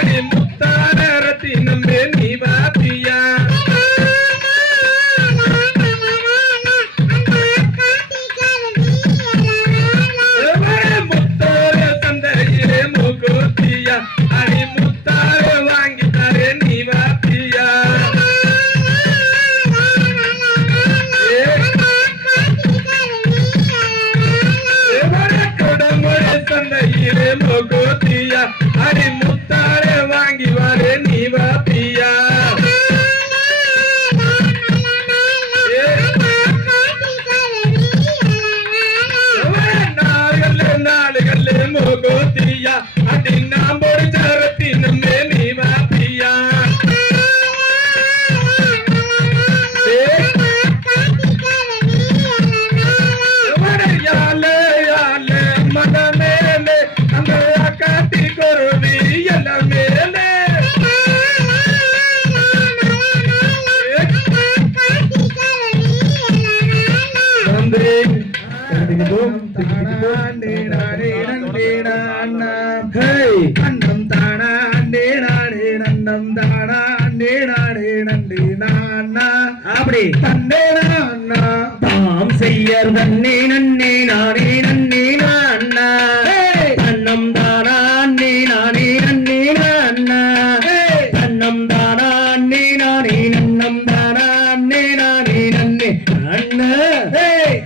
அடி முத்தான ரத்தினமே நீ பாத்தியா முத்தார சந்தையிலே மூக்குத்தியா அடி முத்தார வாங்கி தரே நீ பாத்தியா சந்தையிலே மூக்குத்தியா அடி முத்தார வாங்கி வரே நீ பாத்தியா நாளுகள்ல மூக்குத்தியா அடி நாம் பொடிச்ச ரத்தினமே நீ பாத்தியா மனமேலே அந்த காட்டி குருவி எல்லாம் மேலே அண்ணம் தானா அண்டே நாடே நன்னம் தானா அண்டே நாடே நண்டே நானா அப்படி தண்டே நானா தாம் செய்யர் தன்னே நன்னே நானே நன்னே நான்னா தன்னம் தானா அன்னே நானே நன்னே நான்னா தன்னம் தானா அன்னே நானே நன்னம் தானா அன்னே நானே நன்னே நான்னா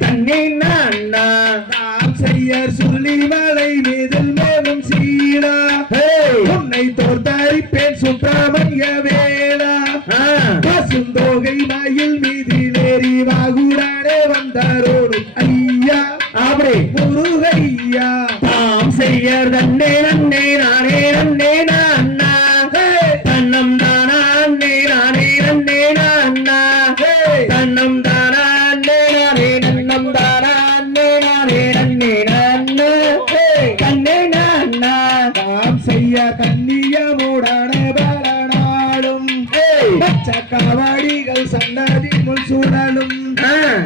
தன்னே நான்னா தாம் செய்யர் சொல்லி மலை மீதில் மேலும் சீடா உன்னை தோற்கடிப்பேன் சுப்பிரமணிய வேளா பசுந்தோகை மயில் மீதிலேறி வாகுடானே வந்தாரோடும் ஐயா அப்படி முருகையா தாம் செய்யர் தன்னே நன்னே நானே நன்னே நான்னா தன்னம் தானா அன்னே நானே நன்னே நான்னா தன்னம் தானா அன்னே நானே நன்னம் தானா அன்னே நானே நன்னே நான்னா கண்ணே நான்னா தாம் செய்ய கண்ணியமுடான பலனாடும் பச்ச காவடிகள் சன்னதி முன் சுழலும்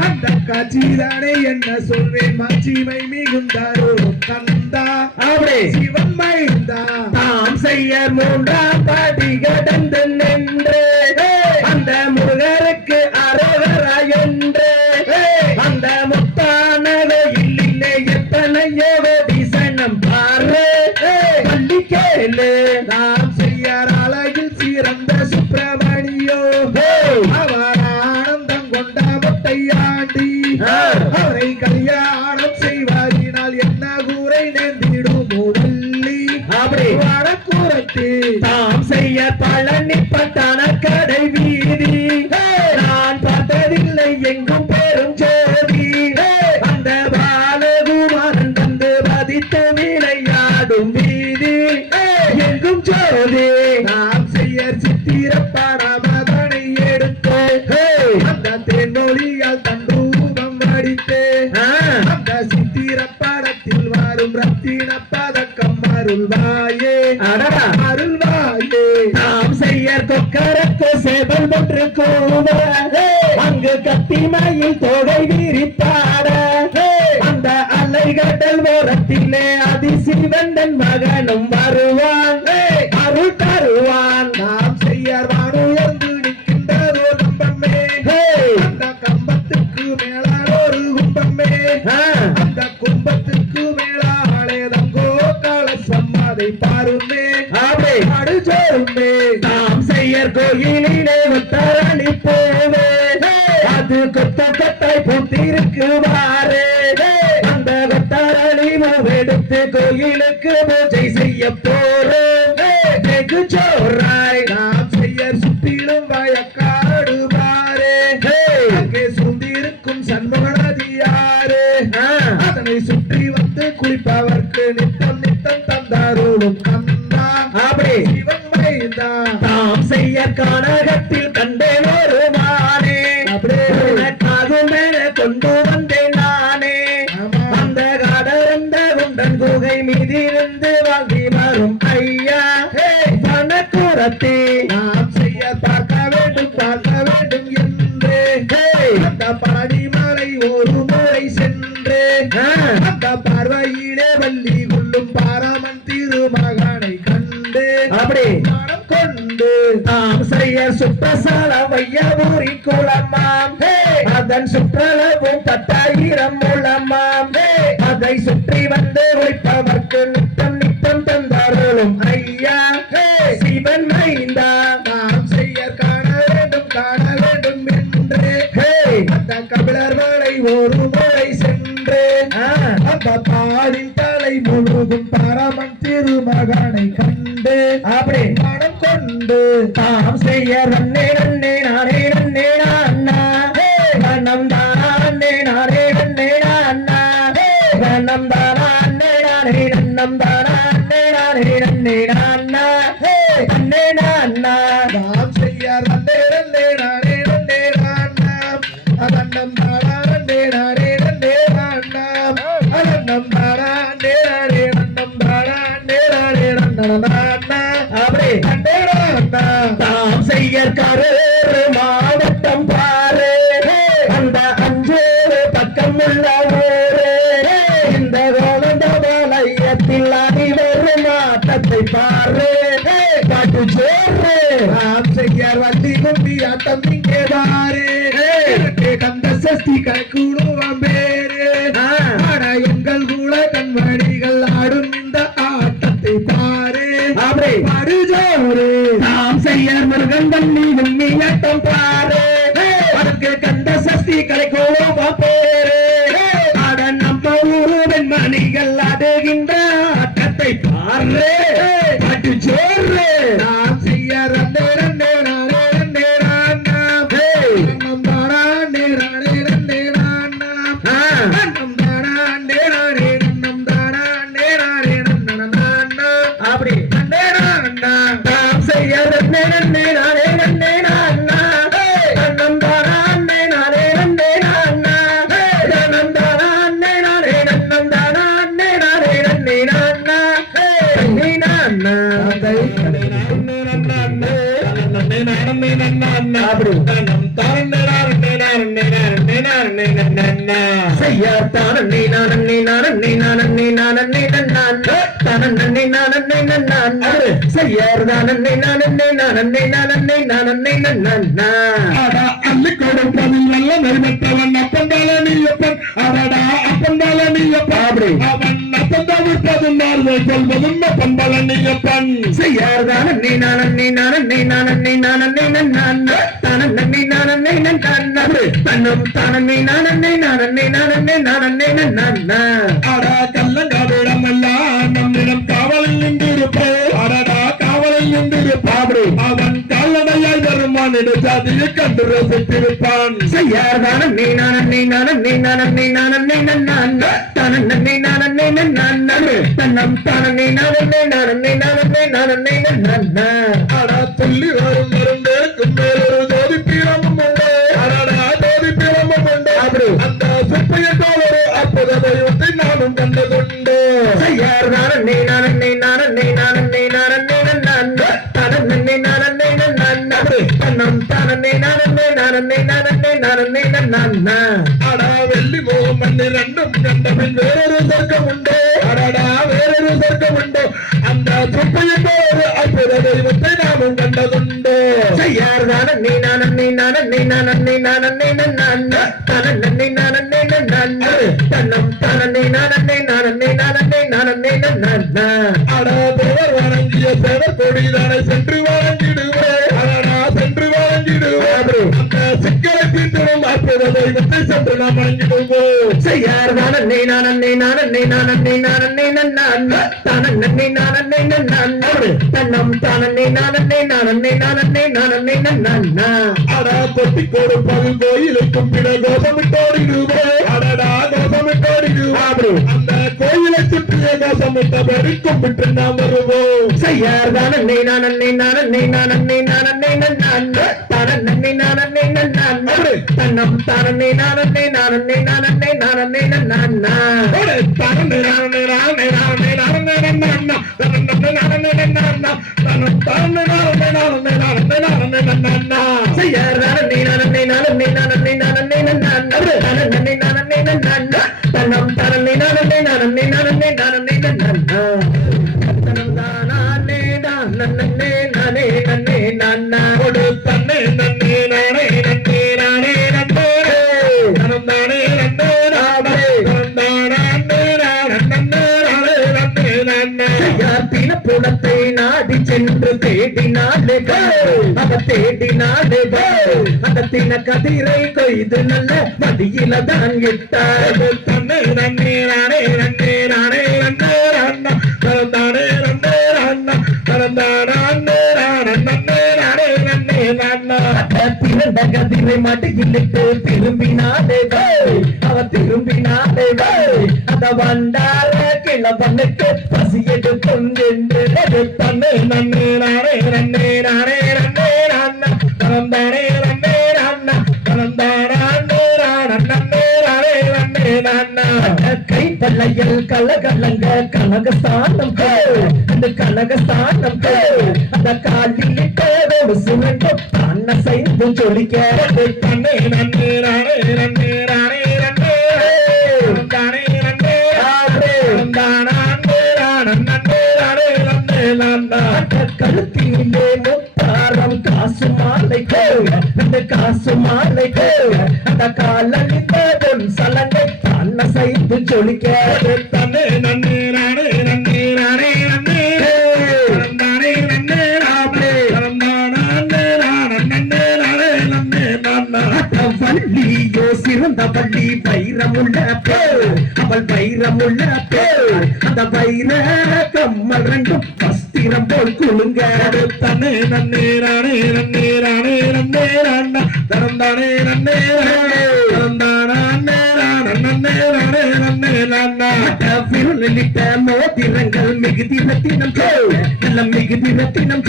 அந்த காட்சிதானே என்ன சொல்வேன் மாட்சிமை மிகுந்தாரோடும் கந்தா அப்படி சிவன் மைந்தா தாம் செய்யர் மூன்றாம் பாடி கடந்து நின்று அந்த முருகருக்கு அரோகரா என்று அந்த முத்தானவே இல்லை எத்தனையோ தீசனம் பாரு பள்ளி கேளு நாம் செய்யார் அழகில் சிறந்த சுப்பிரமணியோ அவர் ஆனந்தம் கொண்ட முத்தையாண்டி அவரை கல்யாணம் செய்வதினால் என்ன கூரை நேர்ந்திடும் முதல்லி அப்படி வடக்கூரத்து தாம் செய்ய பழனி பட்டான கடை வீதி நான் பார்த்ததில்லை எங்கும் பெரும் ஜோதி அந்த பாலகுமாரன் தந்து பதித்து விளையாடும் வீதி எங்கும் ஜோதி நாம் செய்ய சித்திரப்பட மதனை எடுத்து அந்த தேன்மொழியால் தன் ரூபம் வடித்து அந்த சித்திரப்படத்தில் வரும் ரத்தின பதக்கம் அருள்வாயே அடடா அருள்வாயே தாம் செய்ய கொக்கரக்கு சேவல் ஒன்று கூவ அங்கு கத்திமையில் தோகை விரிப்பாட அந்த அலைகடல் ஓரத்திலே அதிசிவந்தன் மகனும் வருவான் அருள் தருவான் நாம் செய்ய வானுயர்ந்து நிற்கின்றதோ நம்பமே அந்த கம்பத்துக்கு மேலான ஒரு கும்பமே அந்த கும்பத்துக்கு மேலாளே தங்கோ கலசம் அதை பாருமே அப்படி அடுச்சோருமே தாம் செய்யர் கோயிலிலே உத்தரணி போவே அது கொத்த கொத்தாய் பூத்திருக்கு வாரே அந்த கொத்தரணி எடுத்து கோயிலுக்கு பூஜை செய்ய போறோம் வெகு சோறாய் நாம் செய்ய சுற்றிலும் வயக்காடு பாரே அங்கே சூழ்ந்திருக்கும் சண்முகநதியாரே அதனை சுற்றி வந்து குளிப்பவர்க்கு நித்தம் நித்தம் தந்தாரோடும் கந்தா அப்படி சிவன் மைந்தா தாம் செய்ய கானகத்தில் கண்டேன் ஒரு மானே அப்படியே உனக்காகும் என கொண்டு வந்தேன் நானே ஆமா. அந்த காடரந்த குண்டன் குகை மீதிருந்து வாங்கி வரும் ஐயா வனக்குரத்தே நாம் செய்ய பார்க்க வேண்டும் என்று அந்த பழனிமலை ஒரு முறை சென்று அந்த பார்வையிலே வள்ளி கொள்ளும் பாரமன் திருமகனை கண்டு அப்படி சுற்றசால வையாபூரி குளமாம் அதன் சுற்றளவும் 10,000 மூலமாம் அதை சுற்றி வந்து ஒழிப்பவர்க்கு நித்தம் நித்தம் தந்தார்களும் ஐயா சிவன் மைந்தா நாம் செய்ய காண வேண்டும் என்று அந்த கபிலர்களை ஒரு முறை சென்று அந்த பாடின் தலை முழுதும் பரமன் திருமகனை கண்டு அப்படி மனம் கொண்டு தாம் செய்ய நன்னே நன்னே நானே நன்னே அண்ணா மனம் தானே நானே நன்னே அண்ணா மனம் தானே நானே நன்னம் தானே நானே நன்னே அண்ணா நன்னே அண்ணா தாம் செய்ய நன்னே நன்னே நானே நன்னே அண்ணா அதன்னம் தானே நானே நன்னே அண்ணா அதன்னம் தானே நானே நன்னம் தானே நானே நன்னன அப்படி நன்னே அண்ணா தாம் செய்ய கரூர் மாவட்டம் பாரு அந்த 5 பக்கம் உள்ள ஊரு இந்த கோலந்தபாளையத்தில் அணிவரும் ஆட்டத்தை பாரு காட்டு சேரு நாம் செய்ய வண்டி கும்பி ஆட்டம் இங்கே பாரு கந்த சஷ்டி கணக்குழுவம் பேரு ஆனா எங்கள் கூட கண்மணிகள் ஆடும் இந்த ஆட்டத்தை பாரு அப்படி படுஜோரு நாம் செய்ய முருகன் தண்ணி கும்பி ஆட்டம் பாரு அதற்கு கந்த சஷ்டி கலைக்கோவம் பேரு அட நம்ம ஊரின் மணிகள் ஆடுகின்ற ஆட்டத்தை பாரு பாட்டு சோறு நாம் செய்ய ரன்னே ரன்னே நானே ரன்னே ராண்ணா நம் தானே நானே ரன்னே ராண்ணா நம் தானே நானே நம் தானே நானே நன்னன அப்படி ரன்னே ராண்ணா நாம் செய்ய ரன்னே ரன்னே நானே ரன்னே ராண்ணா நம் தானே நானே ரன்னே ராண்ணா நம் தானே நானே நன்னம் தானே நானே ரன்னே ராண்ணா ரன்னே ராண்ணா அள்ளி கொடுப்பதில் நல்ல நெருமத்தவன் அப்பந்தாலனியப்பன் அவடா அப்பந்தாலனியப்பன் அவன் அப்பன் தவிர்ப்பதும் நாளை சொல்வதும் அப்பன்பலனியப்பன் செய்யார்தான நீ நானன் நீ நானன் நீ நானன் நீ நானன் நீ நான் தானன் நீ நானன் நீ நான் தன்னும் தானன் நீ நானன் நீ நானன் நீ நானன் நீ நானன் நீ நான் அடா கள்ளங்காவிடம் எல்லாம் நம்மிடம் காவலில் நின்றிருப்பே அடடா காவலில் நின்றிருப்பாடு அவன் கால்நடையாய் வருமானிட ஜாதியை கண்டு ரசித்திருப்பான் செய்யார்தான நீ நானன் நீ நானன் நீ நானன் நீ நானன் நீ நான் தானன் நீ நானன் நீ நான் தன்னம் தானன் நீ நானன் நீ நானன் நீ நானன் நீ நானன் நீ நான் அடா துள்ளி வரும் வருந்தேற்கும் மேலொரு ஜோதி பீரமும் உண்டு அடடா ஜோதி பீரமும் உண்டு அந்த சுப்பையத்தோடு அற்புத தெய்வத்தை நானும் கண்டதுண்டு செய்யார்தான நீ நானன் நீ நானன் நீ நானன் நீ நானன் நீ நான் தானன் நீ நானன் நீ நான் தன்னம் தானன் நீ நானன் நீ நானன் நீ நானன் நீ நானன் நீ நான் அடா வெள்ளி மோகம் மண்ணி ரெண்டும் கண்ட பின் வேறொரு சொர்க்கம் உண்டு அடடா வேறொரு சொர்க்கம் உண்டு அந்த சுப்பையத்தோடு அற்புத தெய்வத்தை நாமும் கண்டதுண்டு செய்யார்தான நீ நானன் நீ நானன் நீ நானன் நீ நானன் நீ நான் தானன் நீ நானன் நீ நான் தன்னம் தானன் நீ நானன் நீ நானன் நீ நானன் நீ நானன் நீ நான் அடா தேவர் வணங்கிய தேவர் கொடிதானை சென்று வணங்கிடுவே அடடா சென்று வணங்கிடுவே அந்த சிக்கலை தீர்த்திடும் அற்புத தெய்வத்தை சென்று நாம் வணங்கிடுவோம் செய்யார்தான நீ நானன் நீ நானன் நீ நானன் நீ நானன் நீ நான் தானன் நீ நானன் நீ நான் தன்னம் தானன் நீ நானன் நீ நானன் நீ நானன் நீ நானன் நீ நான் அடா கொட்டி கொடுப்பது கோயிலை கும்பிட கோபமிட்டோடிடுவே அடடா கோபமிட்டோடிடுவே அந்த கோயிலை சுற்றிய கோபமிட்டபடி கும்பிட்டு நாம் வருவோம் செய்யார்தான நீ நானன் நீ நானன் நீ நானன் நீ நானன் நீ நான் தானன் நீ நானன் நீ நான் தன்னம் தானன் நீ நானன் நீ நானன் நீ நானன் நீ நானன் நீ நான் தானன் நீ நானன் நீ நானன் நீ நானன் நீ நானன் நீ நான் செய்யார்தான நீ நானன் நீ நானன் நீ நானன் நீ நானன் நீ நான் தானன் நீ நானன் நீ நான் தன்னம் தானன் நீ நானன் நீ நானன் நீ நானன் நீ நானன் நீ நான் தன்னம் தானே நானே நானே நானே நானே நானே கொடு தன்னை சென்று தேடினாலே அவ தேடினாலே அந்த தின கதிரை கொய்து நல்ல மடியில தான் இட்டாள் தன்னை நன்னே நானே நன்னே நானே நன்னே ராண்ணா தரந்தானே நன்னே ராண்ணா தரந்தானே நன்னே நானே நன்னே ராண்ணா திரண்ட கதிரை மடியிலிட்டு திரும்பினாலே அவ திரும்பினாலே அந்த வண்டார கிளவனுக்கு பசி எடுக்கும் என்று தன்னை நன்னே நானே நன்னே நானே நன்னே ராண்ணா தரந்தானே நன்னே ராண்ணா தரந்தானே நன்னே நானே நன்னே ராண்ணா கை பல்லையில் கலகலங்க கனகஸ்தானம் அந்த கனகஸ்தானம் அந்த காலிலிட்ட சுரங்கம் தன்னை செய்து சொல்லிக்க தன்னை நன்னே நானே நன்னே நானே நன்னே தானே நன்னே கழுத்திலே முத்தாரம் காசு மாலை அந்த காசு மாலை அந்த காலில் சலங்கை தன்னை செய்து சொல்லிக்க தன்னை நன்னே நானே நன்னே நானே நன்னே தானே நன்னே வள்ளியோ சிறந்த வள்ளி வைரமுள்ள அவள் வைரமுள்ள அந்த வைர கம்மல் ரெண்டும் வஸ்திரம் போல் குழுங்க தன்னே நன்னே நானே நன்னே நானே நன்னே ராண்ணா தரந்தானே நன்னே விருளிட்ட மோதிரங்கள் மிகுதி ரத்தினம் நல்ல மிகுதி ரத்தினம்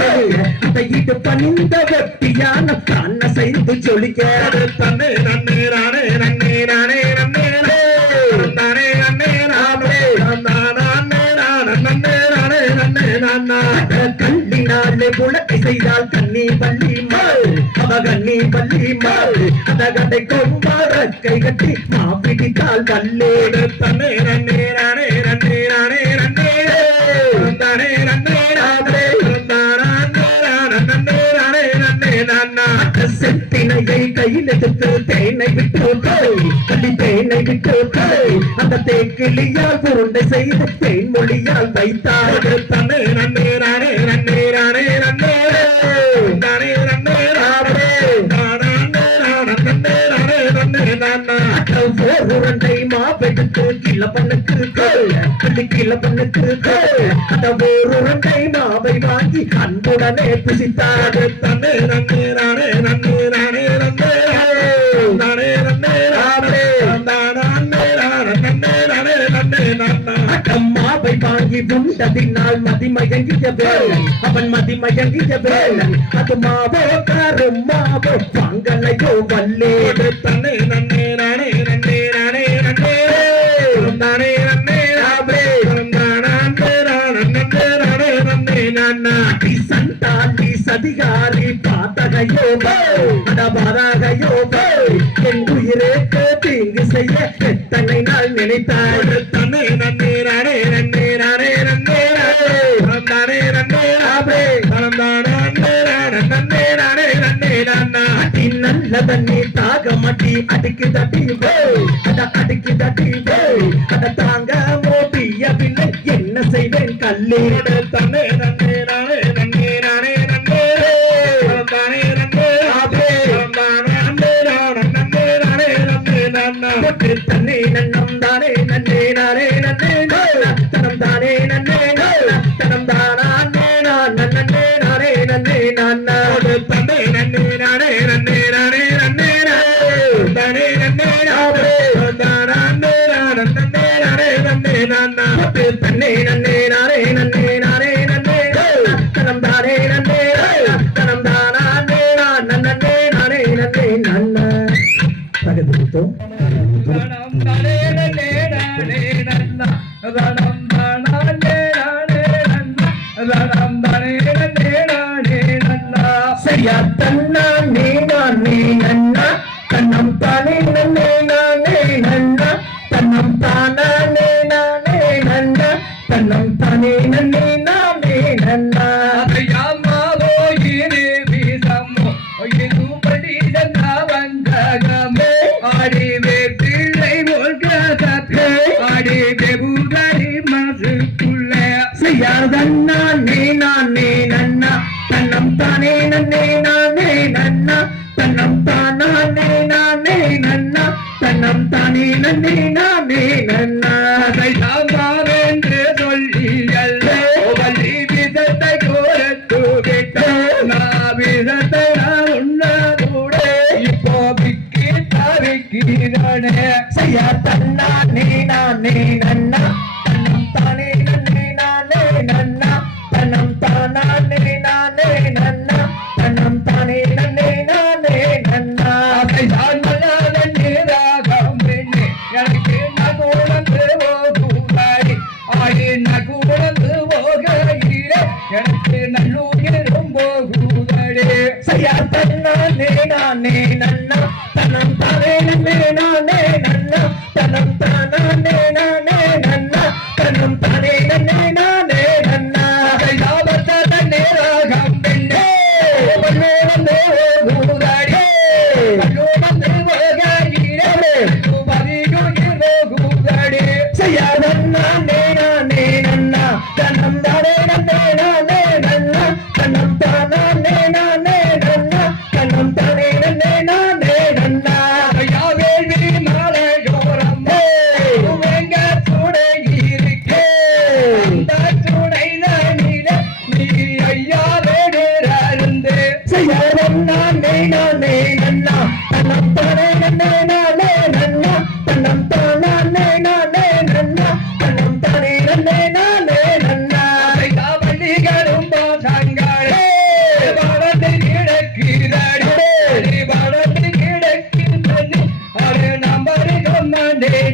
அதை இடு பணிந்த வெட்டியான தன்னை செய்து சொல்லிக்க தன்னை நன்னே நானே நன்னே நானே நன்னே தானே நன்னே நானே கண்ணினாலே புலக்கை செய்தால் கண்ணி பள்ளி மாள் அவ கண்ணி பள்ளி மாள் அந்த கதை கொம்பார கை கட்டி மாப்பிடித்தால் கல்லேடு தன்னை நன்னே நானே நன்னே நானே நன்னே தானே நன்னே நானே செத்தினையை கையில் எடுத்து தேனை விட்டு கள்ளி தேனை விட்டு அந்த தேக்கிளியால் உருண்டை செய்து தேன்மொழியால் வைத்தாள் தன்னை நன்னே நானே நன்னே நானே நன்னே தானே நன்னே உருண்டை மாவெடுத்து கிளப்பனுக்கு கிளப்பனுக்கு அந்த உருண்டை மாவை வாங்கி அன்புடனே புசித்தாள் தன்னை நன்னே நானே நன்னே நானே நன்னே தானே நன்னே மாவை வாங்கி உண்டதினால் மதிமயங்கிய வேலன் அவன் மதிமயங்கிய வேலன் அது மாவோ கரும் மாவோ பங்கலையோ வல்லேடு தன்னை நன்னே நானே நன்னே நானே நன்னே தானே நன்னே சந்தாண்டி சதிகாரி பாத்தகையோ அடபாராகையோ என் உயிரேக்கு தீங்கு செய்ய எத்தனை நாள் நினைத்தாள் தன்னை நன்னே நானே நன்னே நானே நன்னே தானே நன்னே நல்ல தண்ணி தாக மாட்டி அடிக்கு தட்டி அடிக்கு தட்டி அட தாங்க மோட்டியவில்லை என்ன செய்வேன் கல்லீடு தன்னை நன்னே நானே நன்னே நானே நன்னே தானே நன்னே தன்னை நன்னம் தானே நன்னே நானே நன்னே தனம் தானே நன்னே தனம் தானே நன்னே நானே நன்னே நானே தன்னை நன்னே நானே நன்னே நானே நன்னே தானே நன்னே தன்னை நன்னே நானே நன்னே நானே நன்னே தனம் தானே நன்னே தனம் தானே நன்னே நானே நன்னே நன்னா பகதுத்தோ தனம் தானே நன்னே நானே நன்னா தனம் தானே நானே நன்னா தனம் தானே நன்னே நானே நன்னா சரியா தன்னா நீ நானே நன்னா தன்னம் தானே நன்னே நானே நன்னா தன்னம் தானே நானே நன்னா தன்னம் தானே நன்னே நானே நன்னா யாமாவோ இரு வீசமோ இது படி ஜன்னா வந்தகமே ஆடிவே பிள்ளை போல்கதே ஆடிவே புகாரி மசுக்குள்ள செய்யாதன்னா நீ நானே நன்னா நீ நானே நன்னா அதை தாம்பார் என்று சொல்லியல்லே வள்ளி விதத்தை கோரத்து விட்டு நான் விதத்தை நான் உண்ணக்கூட இப்போ விக்கி தவிக்கிறனே செய்யா தன்னா நீ நானே நன்னா தன்னம் தானே நன்னே நானே நன்னா தன்னம் தானா நீ நானே நன்னா தன்னம் தானே நன்னே நானே நன்னா அதை தான் மல்லாத நீராகம் பெண்ணே எனக்கு நகுழந்து போகுதாடி ஆடி நகுழந்து போகையிலே எனக்கு நல்லுயிரும் போகுதடே செய்யா தன்னா நீ நானே நன்னா தன்னம் தானே நன்னே நானே நன்னா தன்னம் தானா நீ நானே நன்னா தன்னம் தானே நன்னே நானே நன்னா அதை லாபத்த நீராகம் பெண்ணே வல்லோடந்து போகுதாடி வல்லோடந்து போகையிலே பதியுயிர் போகுதடே செய்யா தன்னா நீ நானே நன்னா தன்னம் தானே நன்னே நானே நன்னா தன்னம் தானா நீ நானே நன்னா தன்னம் தானே நன்னே நானே நன்னா ஐயா வேள்வி மலையோரம் எங்க துணை இருக்கே அந்த துணை நானில நீ ஐயா வேடருந்து செய்யா தன்னா நீ நானே நன்னா தன்னம் தானே நன்னே நானே நன்னா தன்னம் தானா நீ நானே நன்னா தன்னம் தானே நன்னே நானே நன்னா ஐயா வள்ளிகளும் பாசங்களே வளர்ந்து கிடக்கிறாடி வளர்ந்து கிடக்கின்றது அது நம்பர் சொன்னே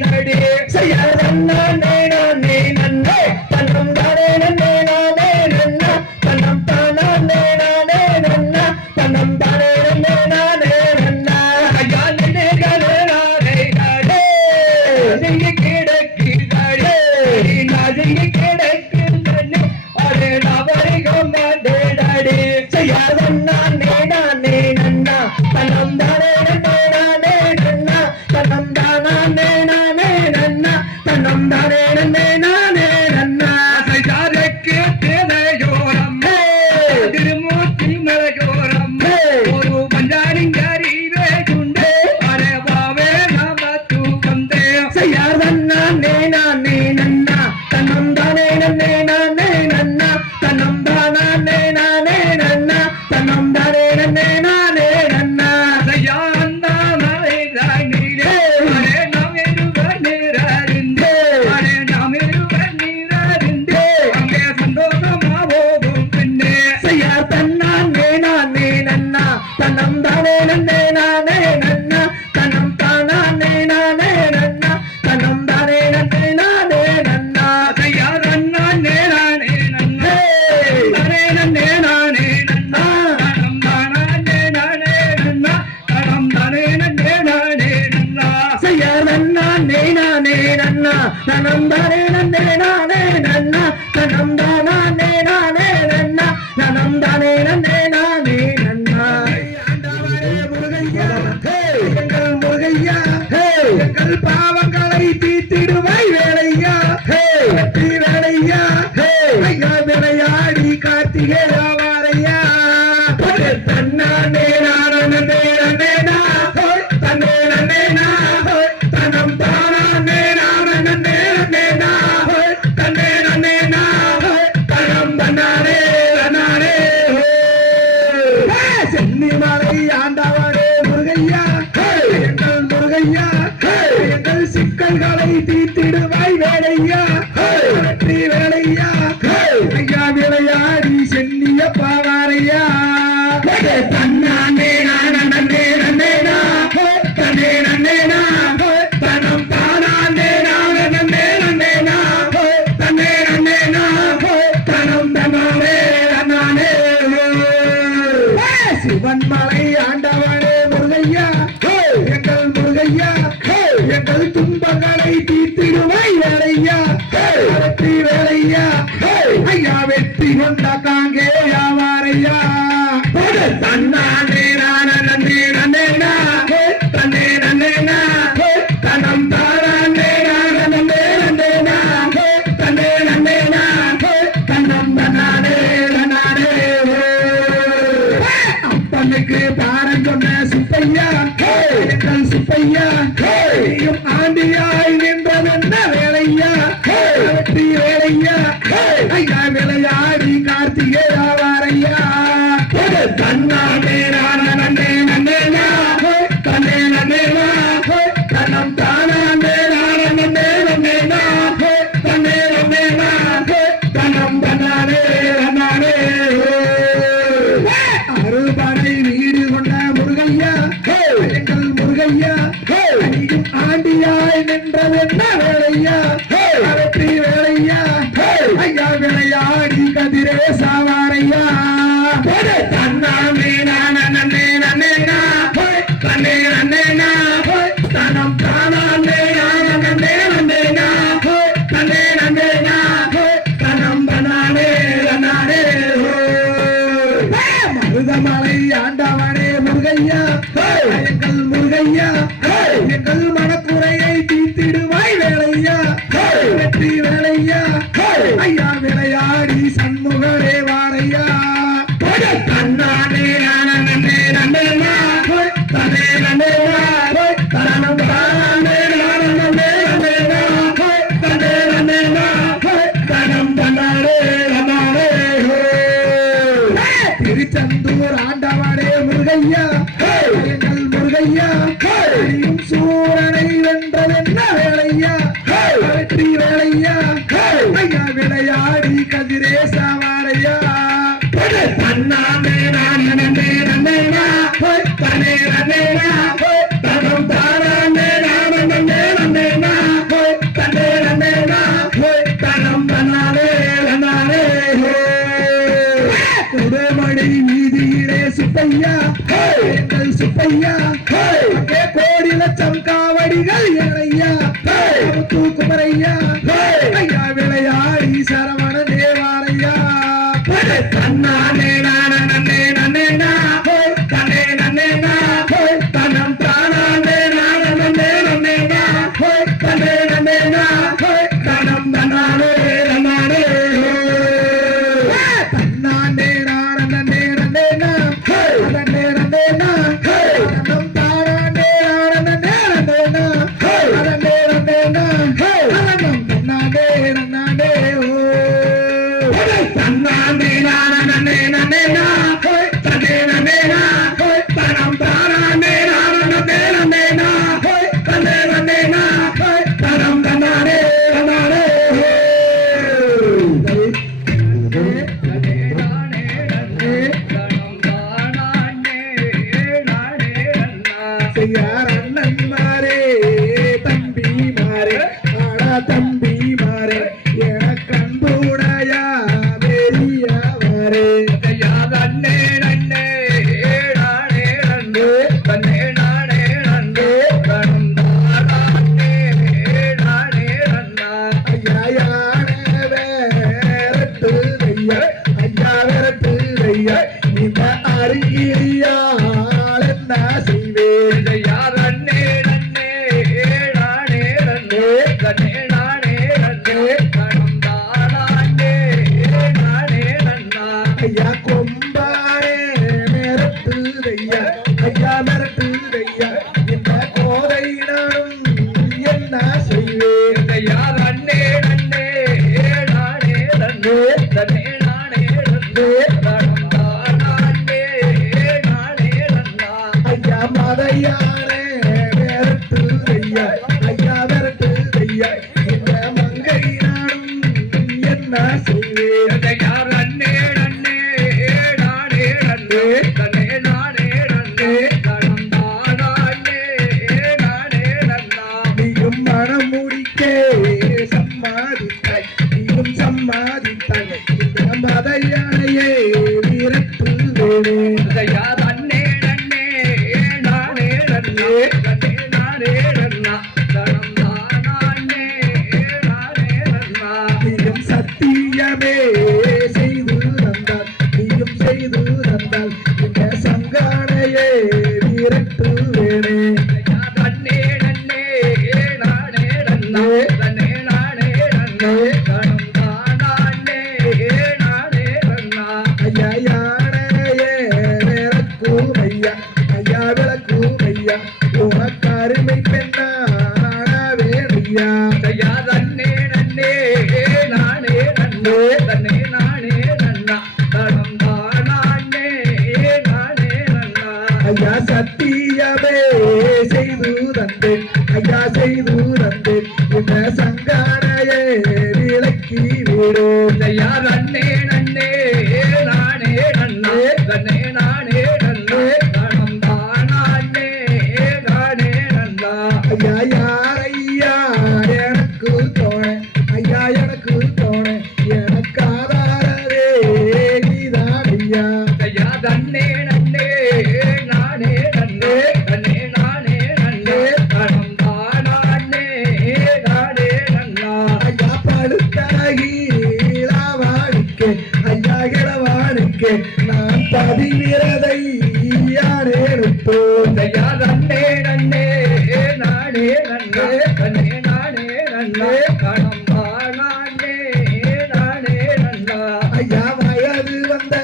நடி செய்யா தன்னா நீ நானே நன்னா தன்னம் தானே நன்னே நானே நன்னா தன்னம் தானா நீ நானே நன்னா தன்னம் தானே நன்னே நானே நன்னா ஐயா நினைகளே நாடே நதிக்கு கிடக்கிறாடி நதிக்கு கிடக்கின்றது அது நம்பர் சொன்னே செய்யா தன்னா நீ நானே நன்னா தன்னம் தானே நன்னே நானே நன்னா தன்னம் தானா நீ நானே நன்னா தன்னம் தானே நன்னே நானே நன்னா அசைதாதற்கு திரையோரம் திருமூர்த்தி மலையோரம் ஒரு பஞ்சாரிங்கரி வேகுண்டே அரவாவே நமத்து வந்தே செய்யா தன்னா நீ நானே நன்னா தன்னம் தானே நன்னே நானே நன்னா தன்னம் தானா நீ நானே நன்னா தன்னம் தானே நன்னே நானே நன்னா ஐயா அந்த மலை தானிலே அரே நாம் இருவர் நீரறிந்தே அரே நாம் இருவர் நீரறிந்தே அங்கே சந்தோஷமா போகும் பின்னே செய்யா தன்னா நீ நானே நன்னா தன்னம் தானே நன்னே நானே நன்னா தன்னம் தானா நீ நானே நன்னா தன்னம் தானே நன்னே நானே நன்னா ஐயா நன்னா நேரானே நன்னா நானே நன்னே நானே நன்னா தனம் தானே நானே நன்னா தனம் தானே நன்னே நானே நன்னா செய்யா நன்னா நீ நானே நன்னா தன்னம் தானே நன்னே நானே நன்னா தன்னம் தானா நீ நானே நன்னா தனம் தானே நன்னே நானே நன்னா ஆண்டவரே முருகையா எங்கள் முருகையா எங்கள் பாவங்களை தீர்த்திடுவாய் வேலையா வெற்றி வேலையா ஐயா விளையாடி கார்த்திகை வாரையா தன்னானே நானே நன்னேனா தன்னே நன்னேனா தனம் தானே நானே நன்னேனா தன்னே நன்னேனா தனம் தன்னானே நன்னானே சென்னிமலை ஆண்டவரே முருகையா எங்கள் முருகையா எங்கள் சிக்கல்களை தீர்த்திடுவாய் வேலையா வெற்றி வேலையா ஐயா விளையாடி சென்னிய பாவாரையா தன்னானே நானே நன்னேனா தன்னே நன்னேனா தனம் தானே நானே நன்னேனா தன்னே நன்னேனா தனம் தன்னானே நன்னானே சிவன் மலை ஆண்டவனே முருகையா எங்கள் முருகையா எங்கள் துன்பங்களை தீர்த்திடுவாய் வேலையா வெற்றி வேலையா ஐயா வெற்றி கொண்ட காங்கே யாவாரையா தன்னானே நானே நன்னேனா தன்னே நன்னேனா தனம் தானே நானே நன்னேனா தன்னே நன்னேனா தன்னம் தன்னானே நன்னானே அப்பனுக்கு பாரம் சொன்ன சுப்பையா எங்கள் சுப்பையா ஆண்டியா வேலையா வெற்றி வேலையா ஐயா விளையாடி கதிரே சாவாரையா தன்னாமே நானே நன்னே நன்னேனா தன்னே நன்னேனா தனம் தானே நன்னே நன்னேனா தன்னே நன்னேனா தனம் தனானே நன்னானே மருதமலை ஆண்டவனே முருகையா எங்கள் முருகையா எங்கள் மனக்குறையை தீர்த்திடுவாய் வேலையா வெற்றி வேலையா ஐயா விளையாடி சண்முகரே வாரையா தன்னானே நன்னே நன்னேனா தன்னே நன்னேனா தனம் தானே நன்னே நன்னேனா தன்னே நன்னேனா தனம் தன்னானே நன்னானே திருச்செந்தூர் ஆண்டவனே முருகையா எங்கள் முருகையா சூரனை வென்றதென்ன வேலையா வெற்றி வேலையா ஐயா விளையாடி கதிரே சாவாரையா தன்னாமே நானே நன்னேனா தனே நன்னேனா தனம் தானே நானே நன்னேனா தன்னே நன்னேனா தனம் தன்னானே நன்னானே குடமணி வீதியிலே சுப்பையா எங்கள் சுப்பையா அங்கே கோடி லட்சம் காவடிகள் ஏழையா தூக்குமரையா ஐயா விளையாடி சரவண தேவாரையா தன்னானே நானே நன்னேனா தன்னே நன்னேனா தனம் தானே நானே நன்னேனா தன்னே நன்னேனா தனம் தன்னானே நன்னானே தன்னானே நானே நன்னேனா தன்னே நன்னேனா தனம் தானே நானே நன்னேனா தன்னே நன்னேனா தனம் தன்னானே நன்னானே தன்னானே நானே நன்னேனா தன்னே நன்னேனா தனம் தானே நானே நன்னேனா தன்னே நன்னேனா தனம் தன்னானே நன்னானே செய்யார் அண்ணன் மாறே தம்பி மாறே ஆடா தம்பி மாறே எனக்கு அன்புடையா பெரியா மாறே நன்னே நன்னே நானே நன்னே தன்னே நானே நன்னே தனம் தானே நானே நன்னா ஐயா யானை வேரட்டு ஐயா ஐயா விரட்டு ஐயா இந்த அருகிரியால் என்ன செய்வேன் நன்னே நன்னே நானே நன்னே தன்னே நானே நன்னே தனம் தானே நானே நன்னா ஐயா கொம்பாரே மிரட்டு ஐயா ஐயா மிரட்டு ஐயா இந்த கோதை நானும் என்ன செய்வேன் நன்னே நன்னே நானே நன்னே தன்னே நானே நன்னே தனம் தானே நானே நன்னா ஐயா மதையானே மிரட்டு ஐயா ஐயா மிரட்டு ஐயா இந்த மங்கை நானும் என்ன செய்வேன் நன்னே நன்னே நானே நன்னே தன்னே நானே நன்னே தனம் தானே நானே நன்னா நீயும் மனம் முடிக்கே சம்மாதித்தாய் நீயும் சம்மாதித்தாய் இந்த மதையானையே விரட்டு வேணேன் நன்னே நன்னே நானே நன்னே தன்னே நானே நன்னா தனம் தானே நானே நன்னா நீயும் சத்தியமே செய்து தந்தால் நீயும் செய்து தந்தால் இந்த சங்கானையே விரட்டு வேணேன் நன்னே நன்னே நானே நன்னா தன்னே நானே நன்னே தனம் தானே நானே நன்னா ஐயா யானையே விளக்கும் ஐயா ஐயா விளக்கும் ஐயா உனக்கு அருமை பெண்ணான வேணையா நன்னே நன்னே நானே நன்னே தன்னே நானே நன்னா தனம் தானே நானே நன்னா ஐயா சத்தியமே செய்து தந்தேன் ஐயா செய்து தந்தேன் இந்த சங்கானையே விளக்கி விடும் நன்னே நன்னே நானே நன்னா தன்னே நானே நன்னே தனம் தானே நானே நன்னா ஐயா யாரையா எனக்கு எனக்கு தோணை ஐயா எனக்கு தோணை எனக்கு ஆதாரவே நீதான் ஐயா ஐயா தன்னே நன்னே நானே நன்னே தன்னே நானே நன்னே தனம் தானே நானே நன்னா ஐயா படுத்தாகி இளவாணிக்கு ஐயா இளவாணிக்கு நான் பதிவிரதை யாரே இருப்போம் ஐயா தன்னே நன்னே நானே நன்னே தன்னே நானே நன்னா தனம் தானே நானே நன்னா ஐயா வயது வந்த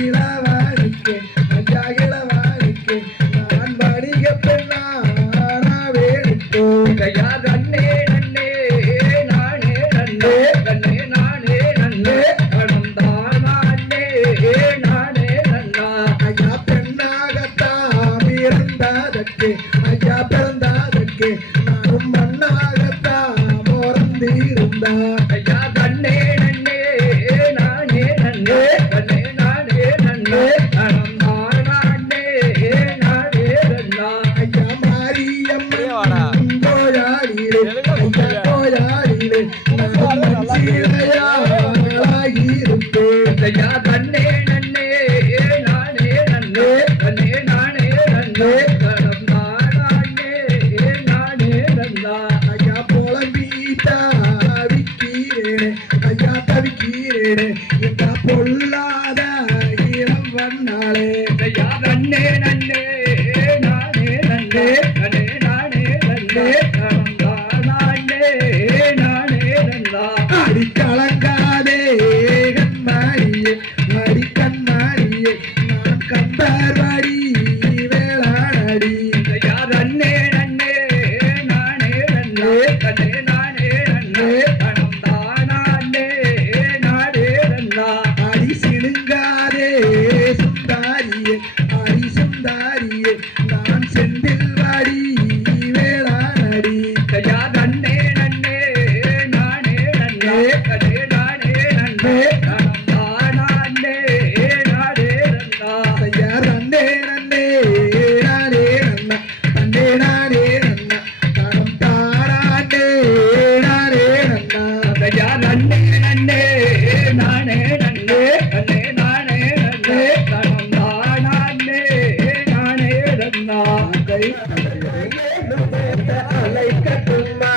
இளவாணிக்கு ஐயா இளவாணிக்கு நான் வணிக பெண்ணாவே இருப்போம் ஐயா தன்னே நன்னே நானே நன்னே தன்னே நானே நன்னே தனம் தானே நானே நன்னா ஐயா பெண்ணாகத்தான் பிறந்ததற்கு ஐயா பிறந்ததற்கு நானும் மண்ணாகத்தான் பிறந்திருந்தார் ஐயா தன்னே நன்னே நானே நன்னே தன்னே நானே நன்னே தனம் தானே நானே நன்னா ஐயா மாரியம்மன் கோயாளிலே ஐயா கோயாளிலே நான் சீதையாயிருப்பேன் ஐயா தன்னே நன்னே நானே நன்னே தன்னே நானே நன்னே தனம் தானே நானே நன்னா ஐயா புலம்பீட்டா விக்கிறேனே ஐயா தவிக்கிறேனே இந்த பொல்லாத இளம் வண்ணாளே ஐயா தன்னே நன்னே நானே நன்னே தன்னே நானே நன்னே தனம் தானே நானே நன்னா அடி கலங்காதே கண்மாரியே அடி கண்மாரியே நான் கம்பர்வாடி வேளாடி ஐயா தன்னே நன்னே நானே நன்னே தன்னே நானே நன்னே தனம் தானே நானே நன்னா அடி சிலுங்காதே சுந்தாரியே அடி சுந்தாரியே நான் செந்தில் வாடி வேளாடி ஐயா தன்னே நன்னே நானே நன்னே தன்னே நானே நன்னே தனம் தானே நானே நன்னா ஐயா நன்னே நன்னே நானே நன்னா தன்னே நானே நன்னா தனம் தாராண்டே நானே நன்னா ஐயா நன்னே நன்னே நானே நன்னே தன்னே நானே நன்னே தனம் தானே நானே நன்னா அலை கட்டுமா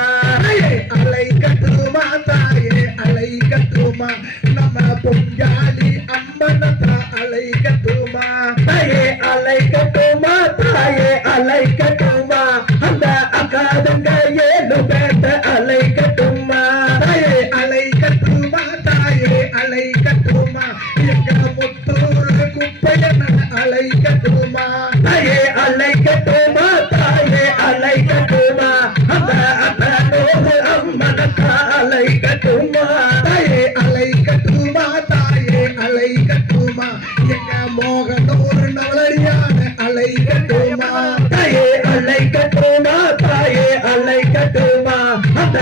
அலை கட்டுமா தாயே அலை கட்டுமா நம்ம பொங்காலி அம்மனத்தா அலை கட்டுமா தாயே அலை கட்டுமா தாயே அலை கட்டுமா அந்த அக்காதுங்க ஏழு பேட்ட அலை கட்டுமா தாயே அலை கட்டுமா தாயே அலை கட்டுமா எங்க முத்தூர் குப்பையன அலை கட்டுமா தாயே அலை கட்டுமா தாயே அலை கட்டுமா அந்த அக்கனோடு அம்மனத்தா அலை கட்டுமா தாயே அலை கட்டுமா தாயே அலை கட்டுமா எங்க மோகனூர் நவலரியான அலை கட்டுமா தாயே அலை கட்டுமா தாயே அலை கட்டுமா அந்த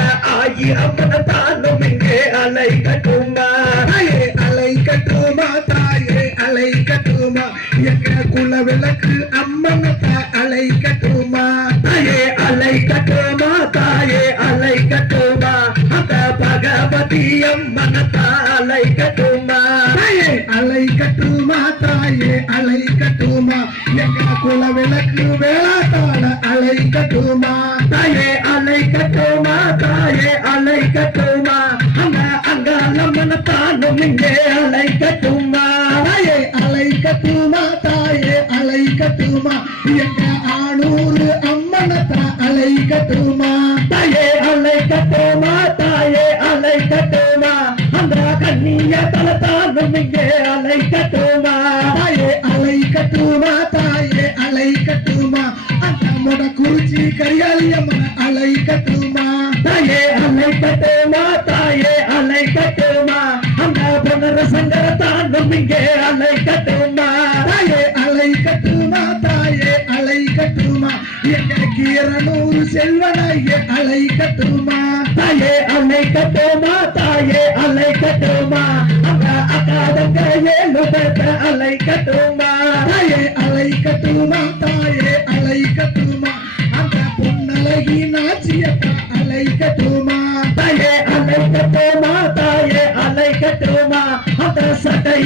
ஆயிரம்மனத்தானும் இங்கே அலை கட்டுமா தாயே அலை கட்டுமா தாயே அலை கட்டுமா எங்க குல விளக்கு அம்மனத்தா அலை கட்டுமா தாயே அலை கட்டுமா தாயே அலை கட்டுமா அந்த பகவதி அம்மனத்தா அலை கட்டுமா தாயே அலை கட்டுமா தாயே அலை கட்டுமா எங்க குல விளக்கு வேளாத்தான அலை கட்டுமா தாயே அலை கட்டுமா தாயே அலை கட்டுமா அந்த அங்காளம்மனத்தானும் இங்கே அலை கட்டுமா தாயே அலை கட்டுமா தாயே அலை கட்டுமா எங்க ஆணூர் அம்மனத்தா அலை கட்டுமா தாயே அலை கட்டுமா தாயே அலை கட்டுமா அந்த கண்ணிய தலத்தானும் இங்கே அலை கட்டுமா தாயே அலை கட்டுமா தாயே அலை கட்டுமா அந்த முட குறிச்சி கரியாளியம்மன அலை கட்டுமா தாயே அலை கட்டுமா தாயே அலை கட்டுமா அந்த பொன்னர சங்கர தாண்டும் இங்கே அலை கட்டுமா தாயே அலை கட்டுமா தாயே அலை கட்டுமா எங்க கீரனூர் செல்வனாய அலை கட்டுமா தாயே அலை கட்டுமா தாயே அலை கட்டுமா அந்த அக்காதங்க ஏழு பேட்ட அலை கட்டுமா தாயே அலை கட்டுமா தாயே அலை கட்டுமா அந்த பொன்னழகி நாச்சியத்தா அலை கட்டுமா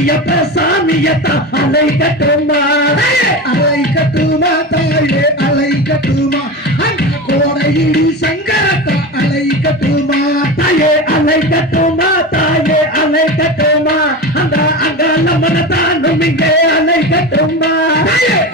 மாரியப்ப சாமியத்தா அலை கட்டுமா அலை கட்டுமா தாயே அலை கட்டுமா அந்த கோடையிடி சங்கரத்தா அலை கட்டுமா தாயே அலை கட்டுமா தாயே அலை கட்டுமா அந்த அங்காளம்மனத்தானும் இங்கே அலை கட்டுமா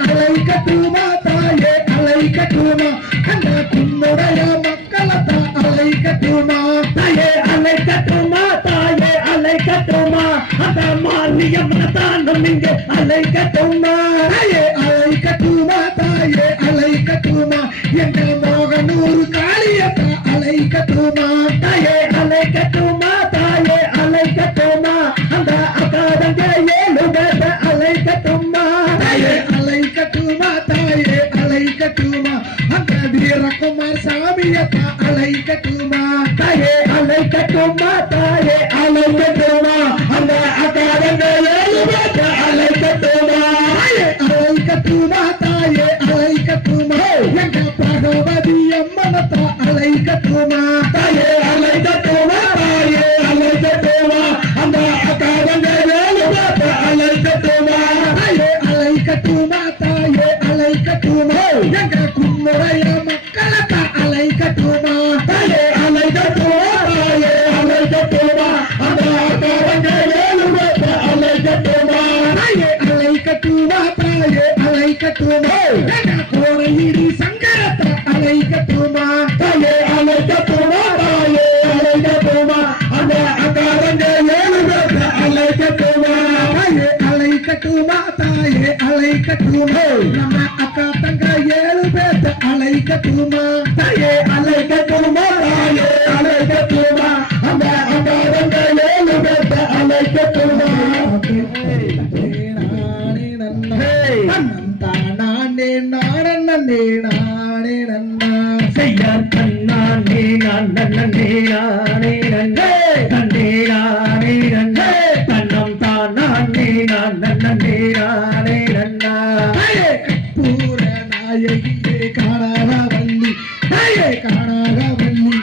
அலை கட்டுமா தாயே அலை கட்டுமா அந்த குன்னுடைய மக்களத்தா அலை கட்டுமா தாயே அலை கட்டுமா தாயே அலை கட்டுமா அந்த மாரியம்மனத்தானும் இங்கே அலை கட்டுமா தாயே அலை கட்டுமா தாயே அலை கட்டுமா என்ற மோகனூர் காளியத்தா அலை கட்டுமா தாயே அலை கட்டுமா தாயே அலை கட்டுமா அந்த அகாதங்க ஏழு பேர அலை கட்டுமா தாயே அலை கட்டுமா தாயே அலை கட்டுமா அந்த வீரகுமார் சாமியத்தா அலை கட்டுமா தாயே அலை கட்டுமா தாயே அலை கட்டுமா அந்த அகாதங்க ஏழு பேர அலை கட்டுமா தாயே அலை கட்டுமா தாயே அலை கட்டுமா எங்க பகவதி அம்மனத்தா அலை கட்டுமா தாயே அலை கட்டுமா தாயே அலை கட்டுமா அந்த அகாதங்க ஏழு பேர அலை கட்டுமா தாயே அலை கட்டுமா தாயே அலை கட்டுமா எங்க குன்னுடைய மக்களத்தா அலை கட்டுமா தாயே அலை கட்டுமா தாயே அலை கட்டுமா அந்த அகாதங்க ஏழு பேர அலை கட்டுமா தாயே அலை கட்டுமா தாயே அலை கட்டுமா எங்க கோடையிடி சங்கரத்தா அலை கட்டுமா தாயே அலை கட்டுமா தாயே அலை கட்டுமா அந்த அகாதங்க ஏழு பேர அலை கட்டுமா தாயே அலை கட்டுமா தாயே அலை கட்டுமா நம்ம அக்கா தங்க 7 பேத்த அலை கட்டுமா தாயே அலை கட்டுமா தாயே அலை கட்டுமா அந்த அகாதங்க ஏழு பேர அலை கட்டுமா தானே நானே நானே நன்னா செய்யார் கண்ணானே நான் நன்னே நானே நன்னே தன்னே நானே நன்னே தன்னம் தானே நான் நன்னே நானே நன்னா பூர நாயகியே காணாவல்லி நாயே காணாவல்லி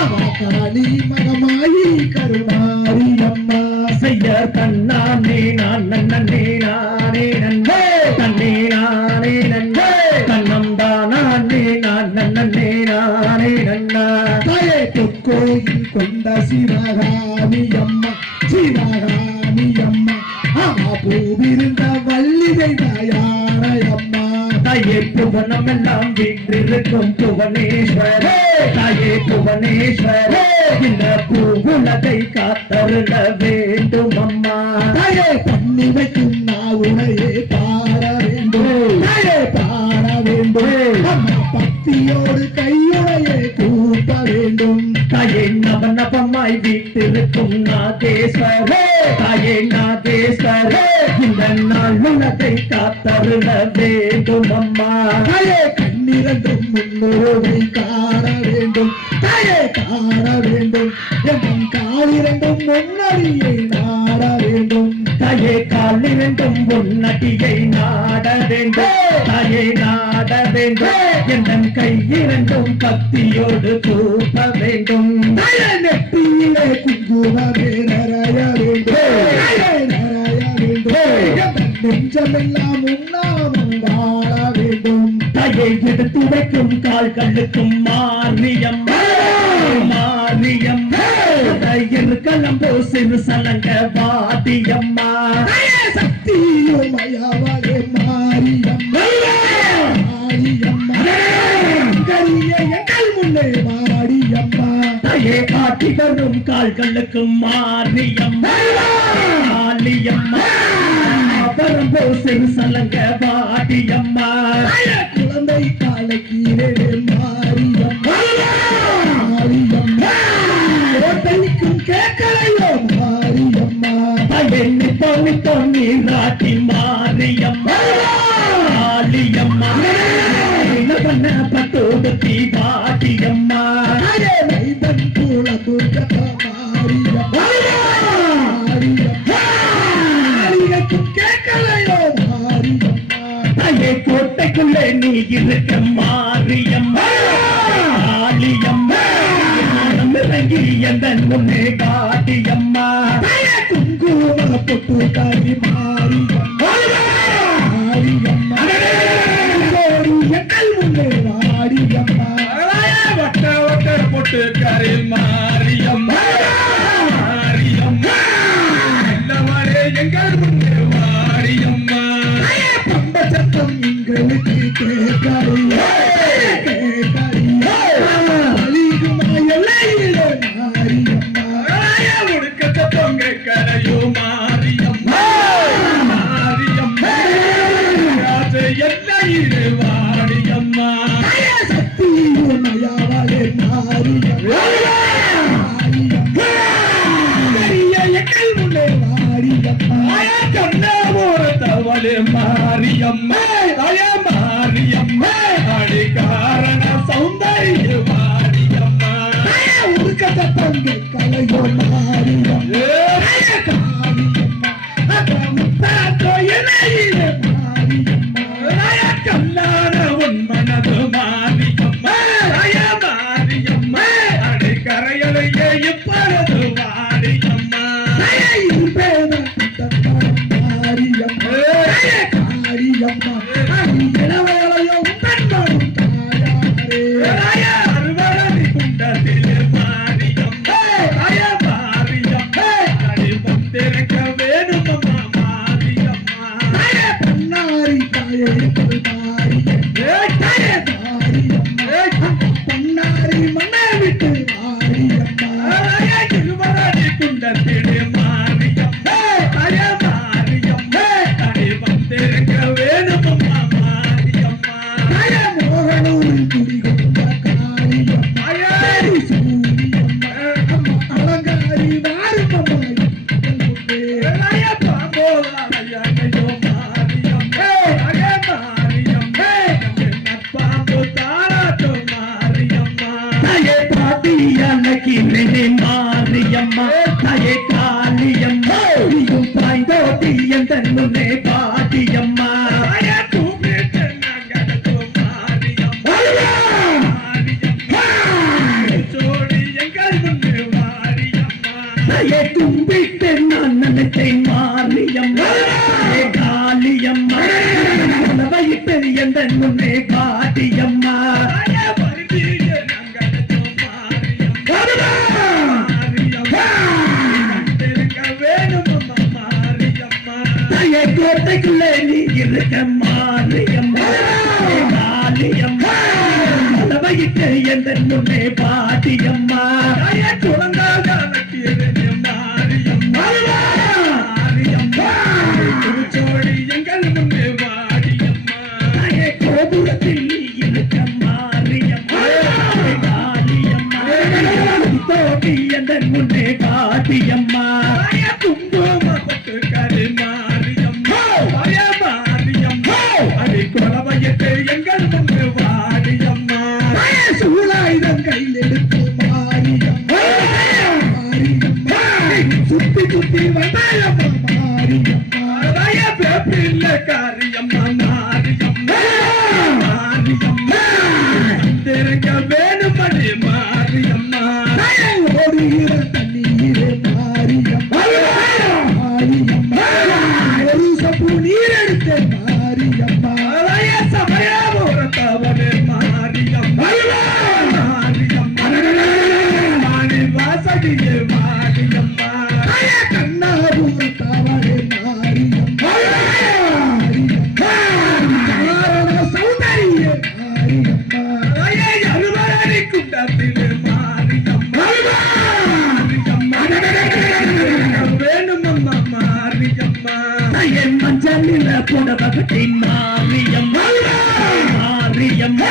அவா காளி மகமாயி கருமாரி அம்மா செய்யார் கண்ணானே நான் நன்னே நானே நன்னே தன்னே நானே நன்னே தன்னம் தானே நான் நன்னே நானே நன்னா தாயே பொற்கோயில் கொண்ட சிவகாமி அம்மா சிவகாமி அம்மா அவா பூவிருந்த வள்ளி தெய்வயான அம்மா தாயே புவனம் எல்லாம் வீற்றிருக்கும் புவனேஸ்வரே தாயே புவனேஸ்வரே இந்த பூவுலகை காத்தருள வேண்டும் அம்மா தாயே பண்ணி வைக்கும் நான் உனையே பாட வேண்டும் தாயே பாட வேண்டும் அம்மா பக்தியோடு கையுனையே கூட்ட வேண்டும் தாயே நவநவமாய் வீட்டிருக்கும் நாதேஸ்வரே தாயே நாதேஸ்வரே இந்த நாள் உலகை காத்தருள வேண்டும் அம்மா தாயே கண்ணிரண்டும் முன்னோரை காண வேண்டும் தாயே காண வேண்டும் என் காலிரண்டும் முன்னடியை நாட வேண்டும் தாயே கால் இரண்டும் உன்னடியை நாட வேண்டும் தாயே நாட வேண்டும் என் கை இரண்டும் கத்தியோடு தூப்ப வேண்டும் தாயே நெற்றியிலே குங்குமமே நிறைய வேண்டும் தாயே நிறைய வேண்டும் என் நெஞ்சமெல்லாம் உண்ணாமல் வாழ வேண்டும் தாயை எடுத்து வைக்கும் கால்களுக்கும் மாரியம்மா மாரியம்மா கலம்போ சிறு சலங்க வாடியம்மா தாயே சக்தியும் மயவளே மாரியம்மா மாரியம்மா கரிய எங்கள் முன்னே மாரியம்மா தாயே காட்டி வரும் கால்களுக்கும் மாரியம்மா மாரியம்மா வரம்போ சிறு சலங்க வாடியம்மா தாயே குழந்தை காலைக்கீரே மாரியம்மா மாரியம்மா ஓட்டைக்கும் கேட்கலையோ மாரியம்மா தாயே நிப்போ நீராட்டி மாரியம்மா மாரியம்மா பண்ண பட்டோடு தீ வாடியம்மா தாயே வைதன் கூல துர்கா மாரியம்மா மாரியம்மா மாரியக்கும் கேட்கலையோ மாரியம்மா தாயே கோட்டைக்குள்ளே நீ இருக்க மாரியம்மா மாரியம்மா இறங்கி எந்த முன்னே காட்டியம்மா தாயே குங்கும பொட்டு காரி மாரியம்மா மாரியம்மா எங்கள் முன்னே வாடியம்மா வட்ட வட்ட பொட்டு கரை மாரியம்மா மாரியம்மா நல்லவரே எங்கள் முன்னே வாடியம்மா பம்ப சத்தம் எங்களுக்கு கேட்கறியா கேட்கறியா அழிகுமா எல்லையிலே மாரியம்மா உடுக்க சத்தம் கேட்கறையோ மாரியம்மா மாரியம்மா எல்லையிலே வாடியம்மா சக்தியோ நயாவளே மாரியம்மா எங்கள் முன்னே வாடியம்மா கண்ணாமூரத்தவளே மாரியம்மா அய மாரியம்மா அடி காரண சௌந்தரிய மாரியம்மா உடுக்க சத்தம் கேட்கலையோ மாரியம்மா கல்லான உன் மனது மாரியம்மா அய மாரியம்மா அடி கரையலையே இப்பொழுது வாடியம்மா அறுவடை குண்டத்திலே மாரியம்மா அய மாரியம்மா அடி பத்திரக்க வேணுமம்மா மாரியம்மா இருவரடி குண்டத்திலே மாரியம்மா அய மாரியம்மா அடி பத்திரக்க வேணுமம்மா மாரியம்மா அய பாம்போலையோ மாரியம்மா அய மாரியம்மா நட்பாம்பு தாராட்டோ மாரியம்மா மாரியம்மா தாயே காளியம்மா நீயும் பாய்ந்தோட்டி எந்த முன்னே பாட்டியம்மா அய கூப்பிட்டு நாங்கடோ மாரியம்மா மாரியம்மா சோடி எங்கள் முன்னே வாரியம்மா தாயே கும்பிட்டு நான் நினைத்தேன் மாரியம்மா தாயே காளியம்மா வைத்து எந்த முன்னே பாட்டியம்மா அய வருவீங்க நாங்கடோ மாரியம்மா இருக்க வேணுமம்மா மாரியம்மா தாயே கோட்டைக்குள்ளே நீ இருக்க மாரியம்மா காளியம்மா வைத்து எந்த முன்னே பாட்டியம்மா அய குழந்தாக நட்டியதே மாரியம்மா மாரியம்மா சோடி எங்கள் முன்னே வாடியம்மா தாயே கோபுரத்தில் நீ இருக்க மாரியம்மா காளியம்மா தோட்டி எந்த முன்னே பாட்டியம்மா அய குங்கும பட்டு கரை மாரியம்மா அய மாரியம்மா அடி குழவையிட்டு எங்கள் முன்னே வாடியம்மா சூழாயுதம் கையில் எடுத்து மாரியம்மா மாரியம்மா சுத்தி சுத்தி வந்தாயம்மா மாரியம்மா அய பேப்பில்ல காரியம்மா மாரியம்மா மாரியம்மா திருக்க வேணுமடி மாரியம்மா ஓடுகிற தண்ணீரே மாரியம்மா மாரியம்மா ஒரு சப்பு நீர் எடுத்த மாரியம்மா அய சமயபுரத்தவனே மாரியம்மா மாரியம்மா மாணி வாசகியே மாரியம்மா கண்ணாபூரத்தவளே மாரியம்மா மாரியம்மா சௌந்தரிய மாரியம்மா அய அறுவடை குண்டத்திலே மாரியம்மா மாரியம்மா வேணுமம்மா மாரியம்மா என் மஞ்சள் நில புடவகத்தை மாரியம்மா மாரியம்மா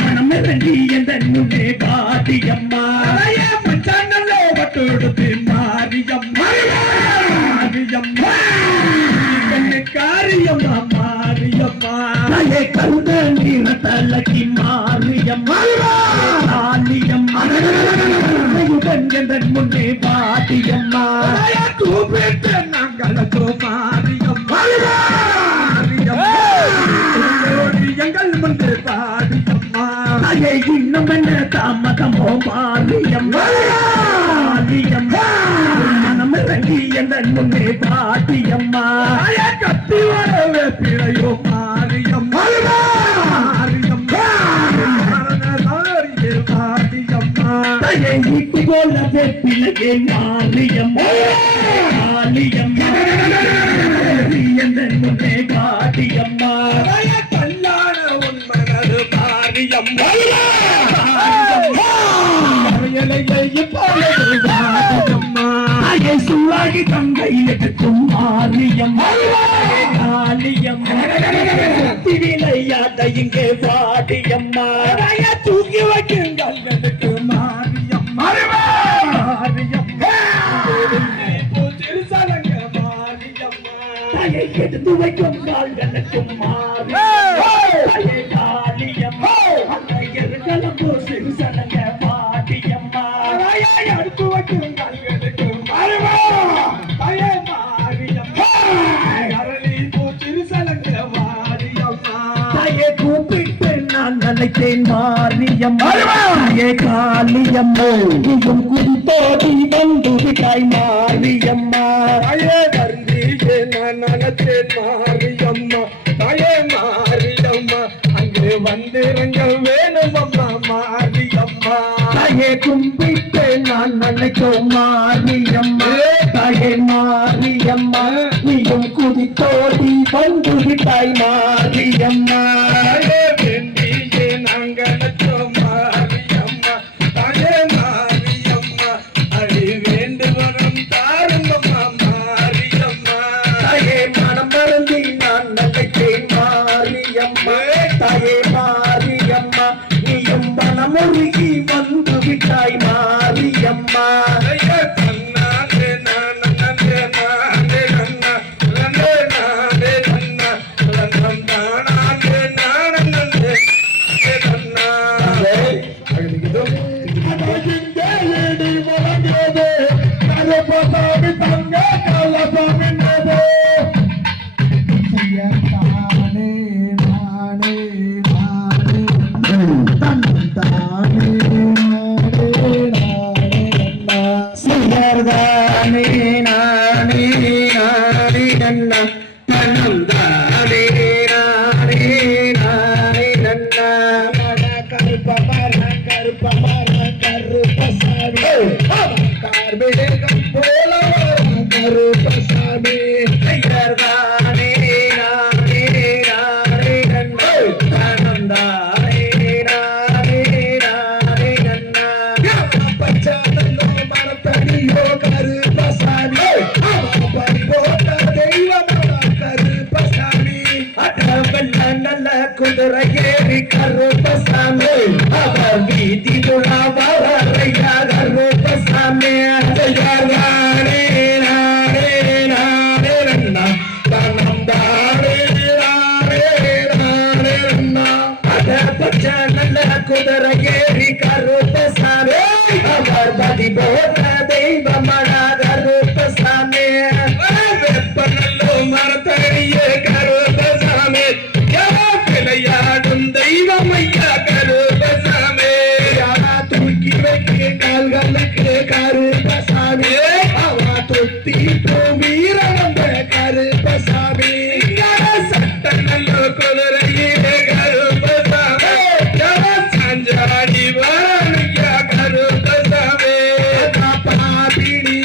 மனம் இறங்கி எந்த முன்னே பாட்டியம்மா அய மச்சானல்லோ பட்டுடுத்து மாரியம்மா மாரியம்மா கண்ணு காரியம்மா மாரியம்மா தாயே கருத நீர தலக்கி மாரியம்மா காளியம்மா எந்த முன்னே பாட்டியம்மா அய கூப்பிட்டு நாங்களோ மாரியம்மா மாரியம்மா சோடி எங்கள் முன்னே வாடியம்மா தாயே இன்னும் என்ன தாமதமோ மாரியம்மா மாரியம்மா மனம் இறங்கி எந்த இல்லையே மாரியம்மா காளியம்மா எந்த முன்னே காட்டியம்மா கல்யாண உண்மனது மாரியம்மா சுள்ளாகி தங்கை எடுக்கும் மாரியம்மா காளியம்மா விளையாட்ட இங்கே பாடியம்மா தூக்கி வைக்குங்கள் எனக்கு மாரியம்மா மாரியம்மா திருசலங்க மாரியம்மா தாயை எடுத்து வைக்கும் கால்களுக்கு மாரியம்மா காளியம்மா அந்த எருகலம்பு திருசலங்க பாடியம்மா எடுத்து வைக்கும் கால்களுக்கு மாரியம்மா தாயே மாரியம்மா அரளி பூ திருசலங்க கூப்பிட்டு நான் நினைத்தேன் மாரியம்மா காளியம்மா நீயும் குடித்தோடி வந்து விட்டாய் மாரியம்மா வருந்தியே நான் நினைத்தேன் மாரியம்மா தாயே மாரியம்மா அங்கே வந்திருங்க வேணும் அம்மா மாரியம்மா தாயே கும்பிட்டு நான் நினைத்தோம் மாரியம்மா தாயே மாரியம்மா நீயும் குடித்தோடி வந்து விட்டாய் மாரியம்மா வேண்டியே நாங்கள் மாரியம்மா தாயே மாரியம்மா அடி வேண்டுவனம் தாருங்கம்மா மாரியம்மா தாயே மனம் மறந்தி நான் நினைத்தேன் மாரியம்மா தாயே மாரியம்மா நீயும் மனமுருகி வந்து விட்டாய் மாரியம்மா குதிரையேறி கருப்பசாமி அவர் வீதி துணாவரையா கருப்பசாமி நானே நானே நானே ரண்ணா தனம் தானே நானே நானே ரண்ணா அட பச்ச நல்ல குதிரையேறி கருப்பசாமி அவர் பதி போட்ட தெய்வமடா கருப்பசாமி வெப்பநல்லோ மரத்தடியே கருப்பசாமி விளையாடும் தெய்வம் ஐயா கருப்பசாமி தூக்கி வைக்க கால்களுக்கு கருப்பசாமி அவா தொத்தி வீரந்த கருப்பசாமி சட்ட நல்ல குதிரையே கருப்பசாமி சஞ்சாடி வாரணியா கருப்பசாமி பாபினி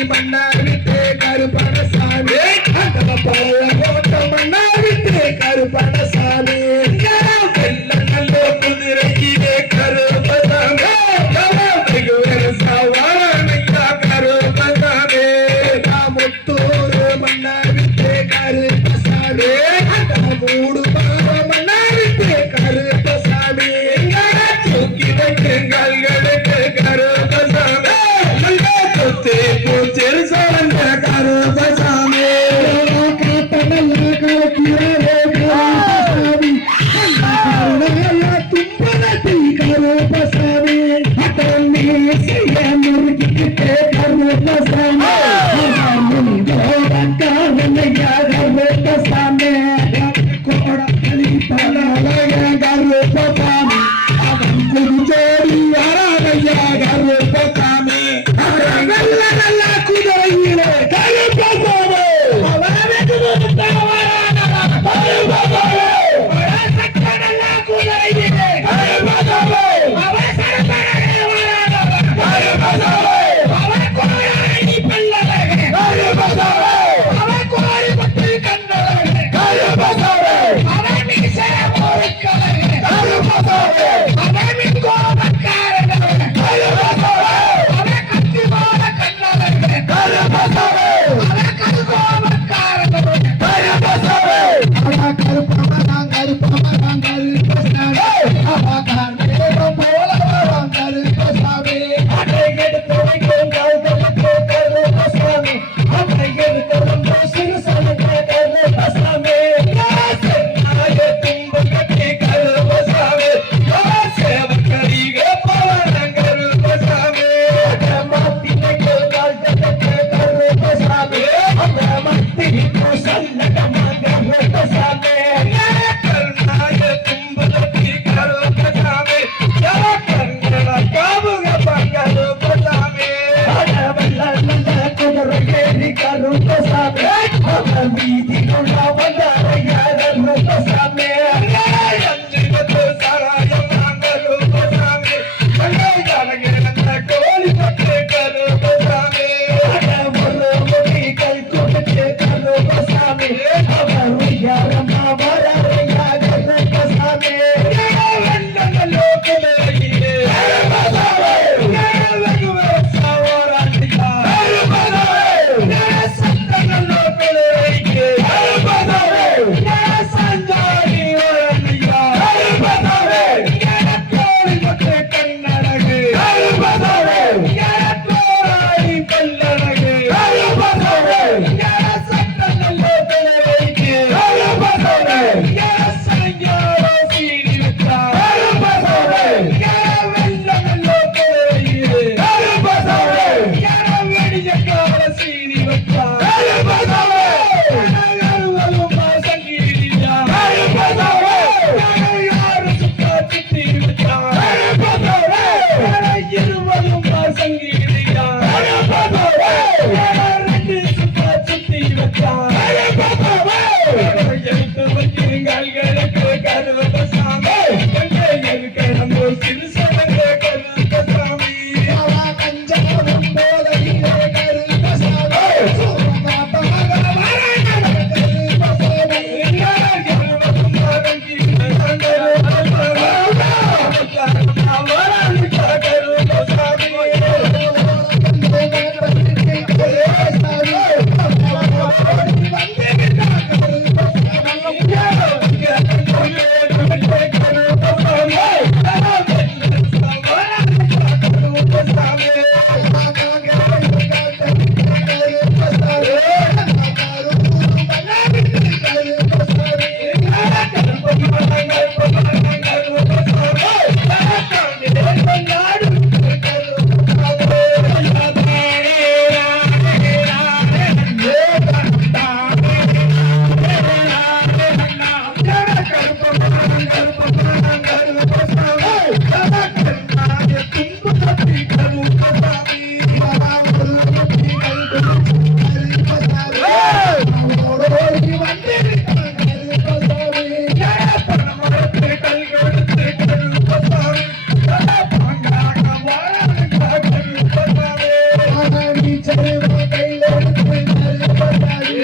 செருவா கையில எடுத்து கருப்பசாமி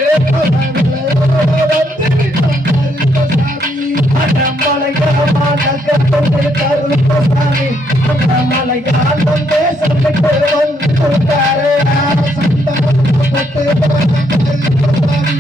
வந்து விட்டோம் கருப்பசாமி அடமலையாமான கருப்பசாமி கருப்பசாமி அடமலையால் வந்து சொல்லிட்டு வந்து கொடுத்தாரு சந்தனம் போட்டு கருப்பசாமி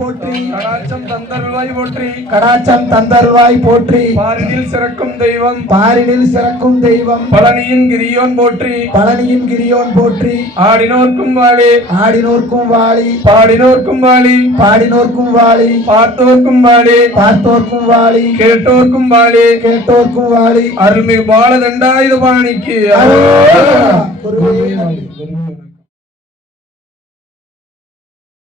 போற்றி கடாச்சம் தந்தருள்வாய் போற்றி கடாச்சம் தந்தருள்வாய் போற்றி பாரினில் சிறக்கும் தெய்வம் பாரினில் சிறக்கும் தெய்வம் பழனியின் கிரியோன் போற்றி பழனியின் கிரியோன் போற்றி ஆடினோர்க்கும் வாழி ஆடினோர்க்கும் வாழி பாடினோர்க்கும் வாழி பாடினோர்க்கும் வாழி பார்த்தோர்க்கும் வாழி பார்த்தோர்க்கும் வாழி கேட்டோர்க்கும் வாழி கேட்டோர்க்கும் வாழி அருள்மிகு பாலதண்டாயுத பாணிக்கு குருவே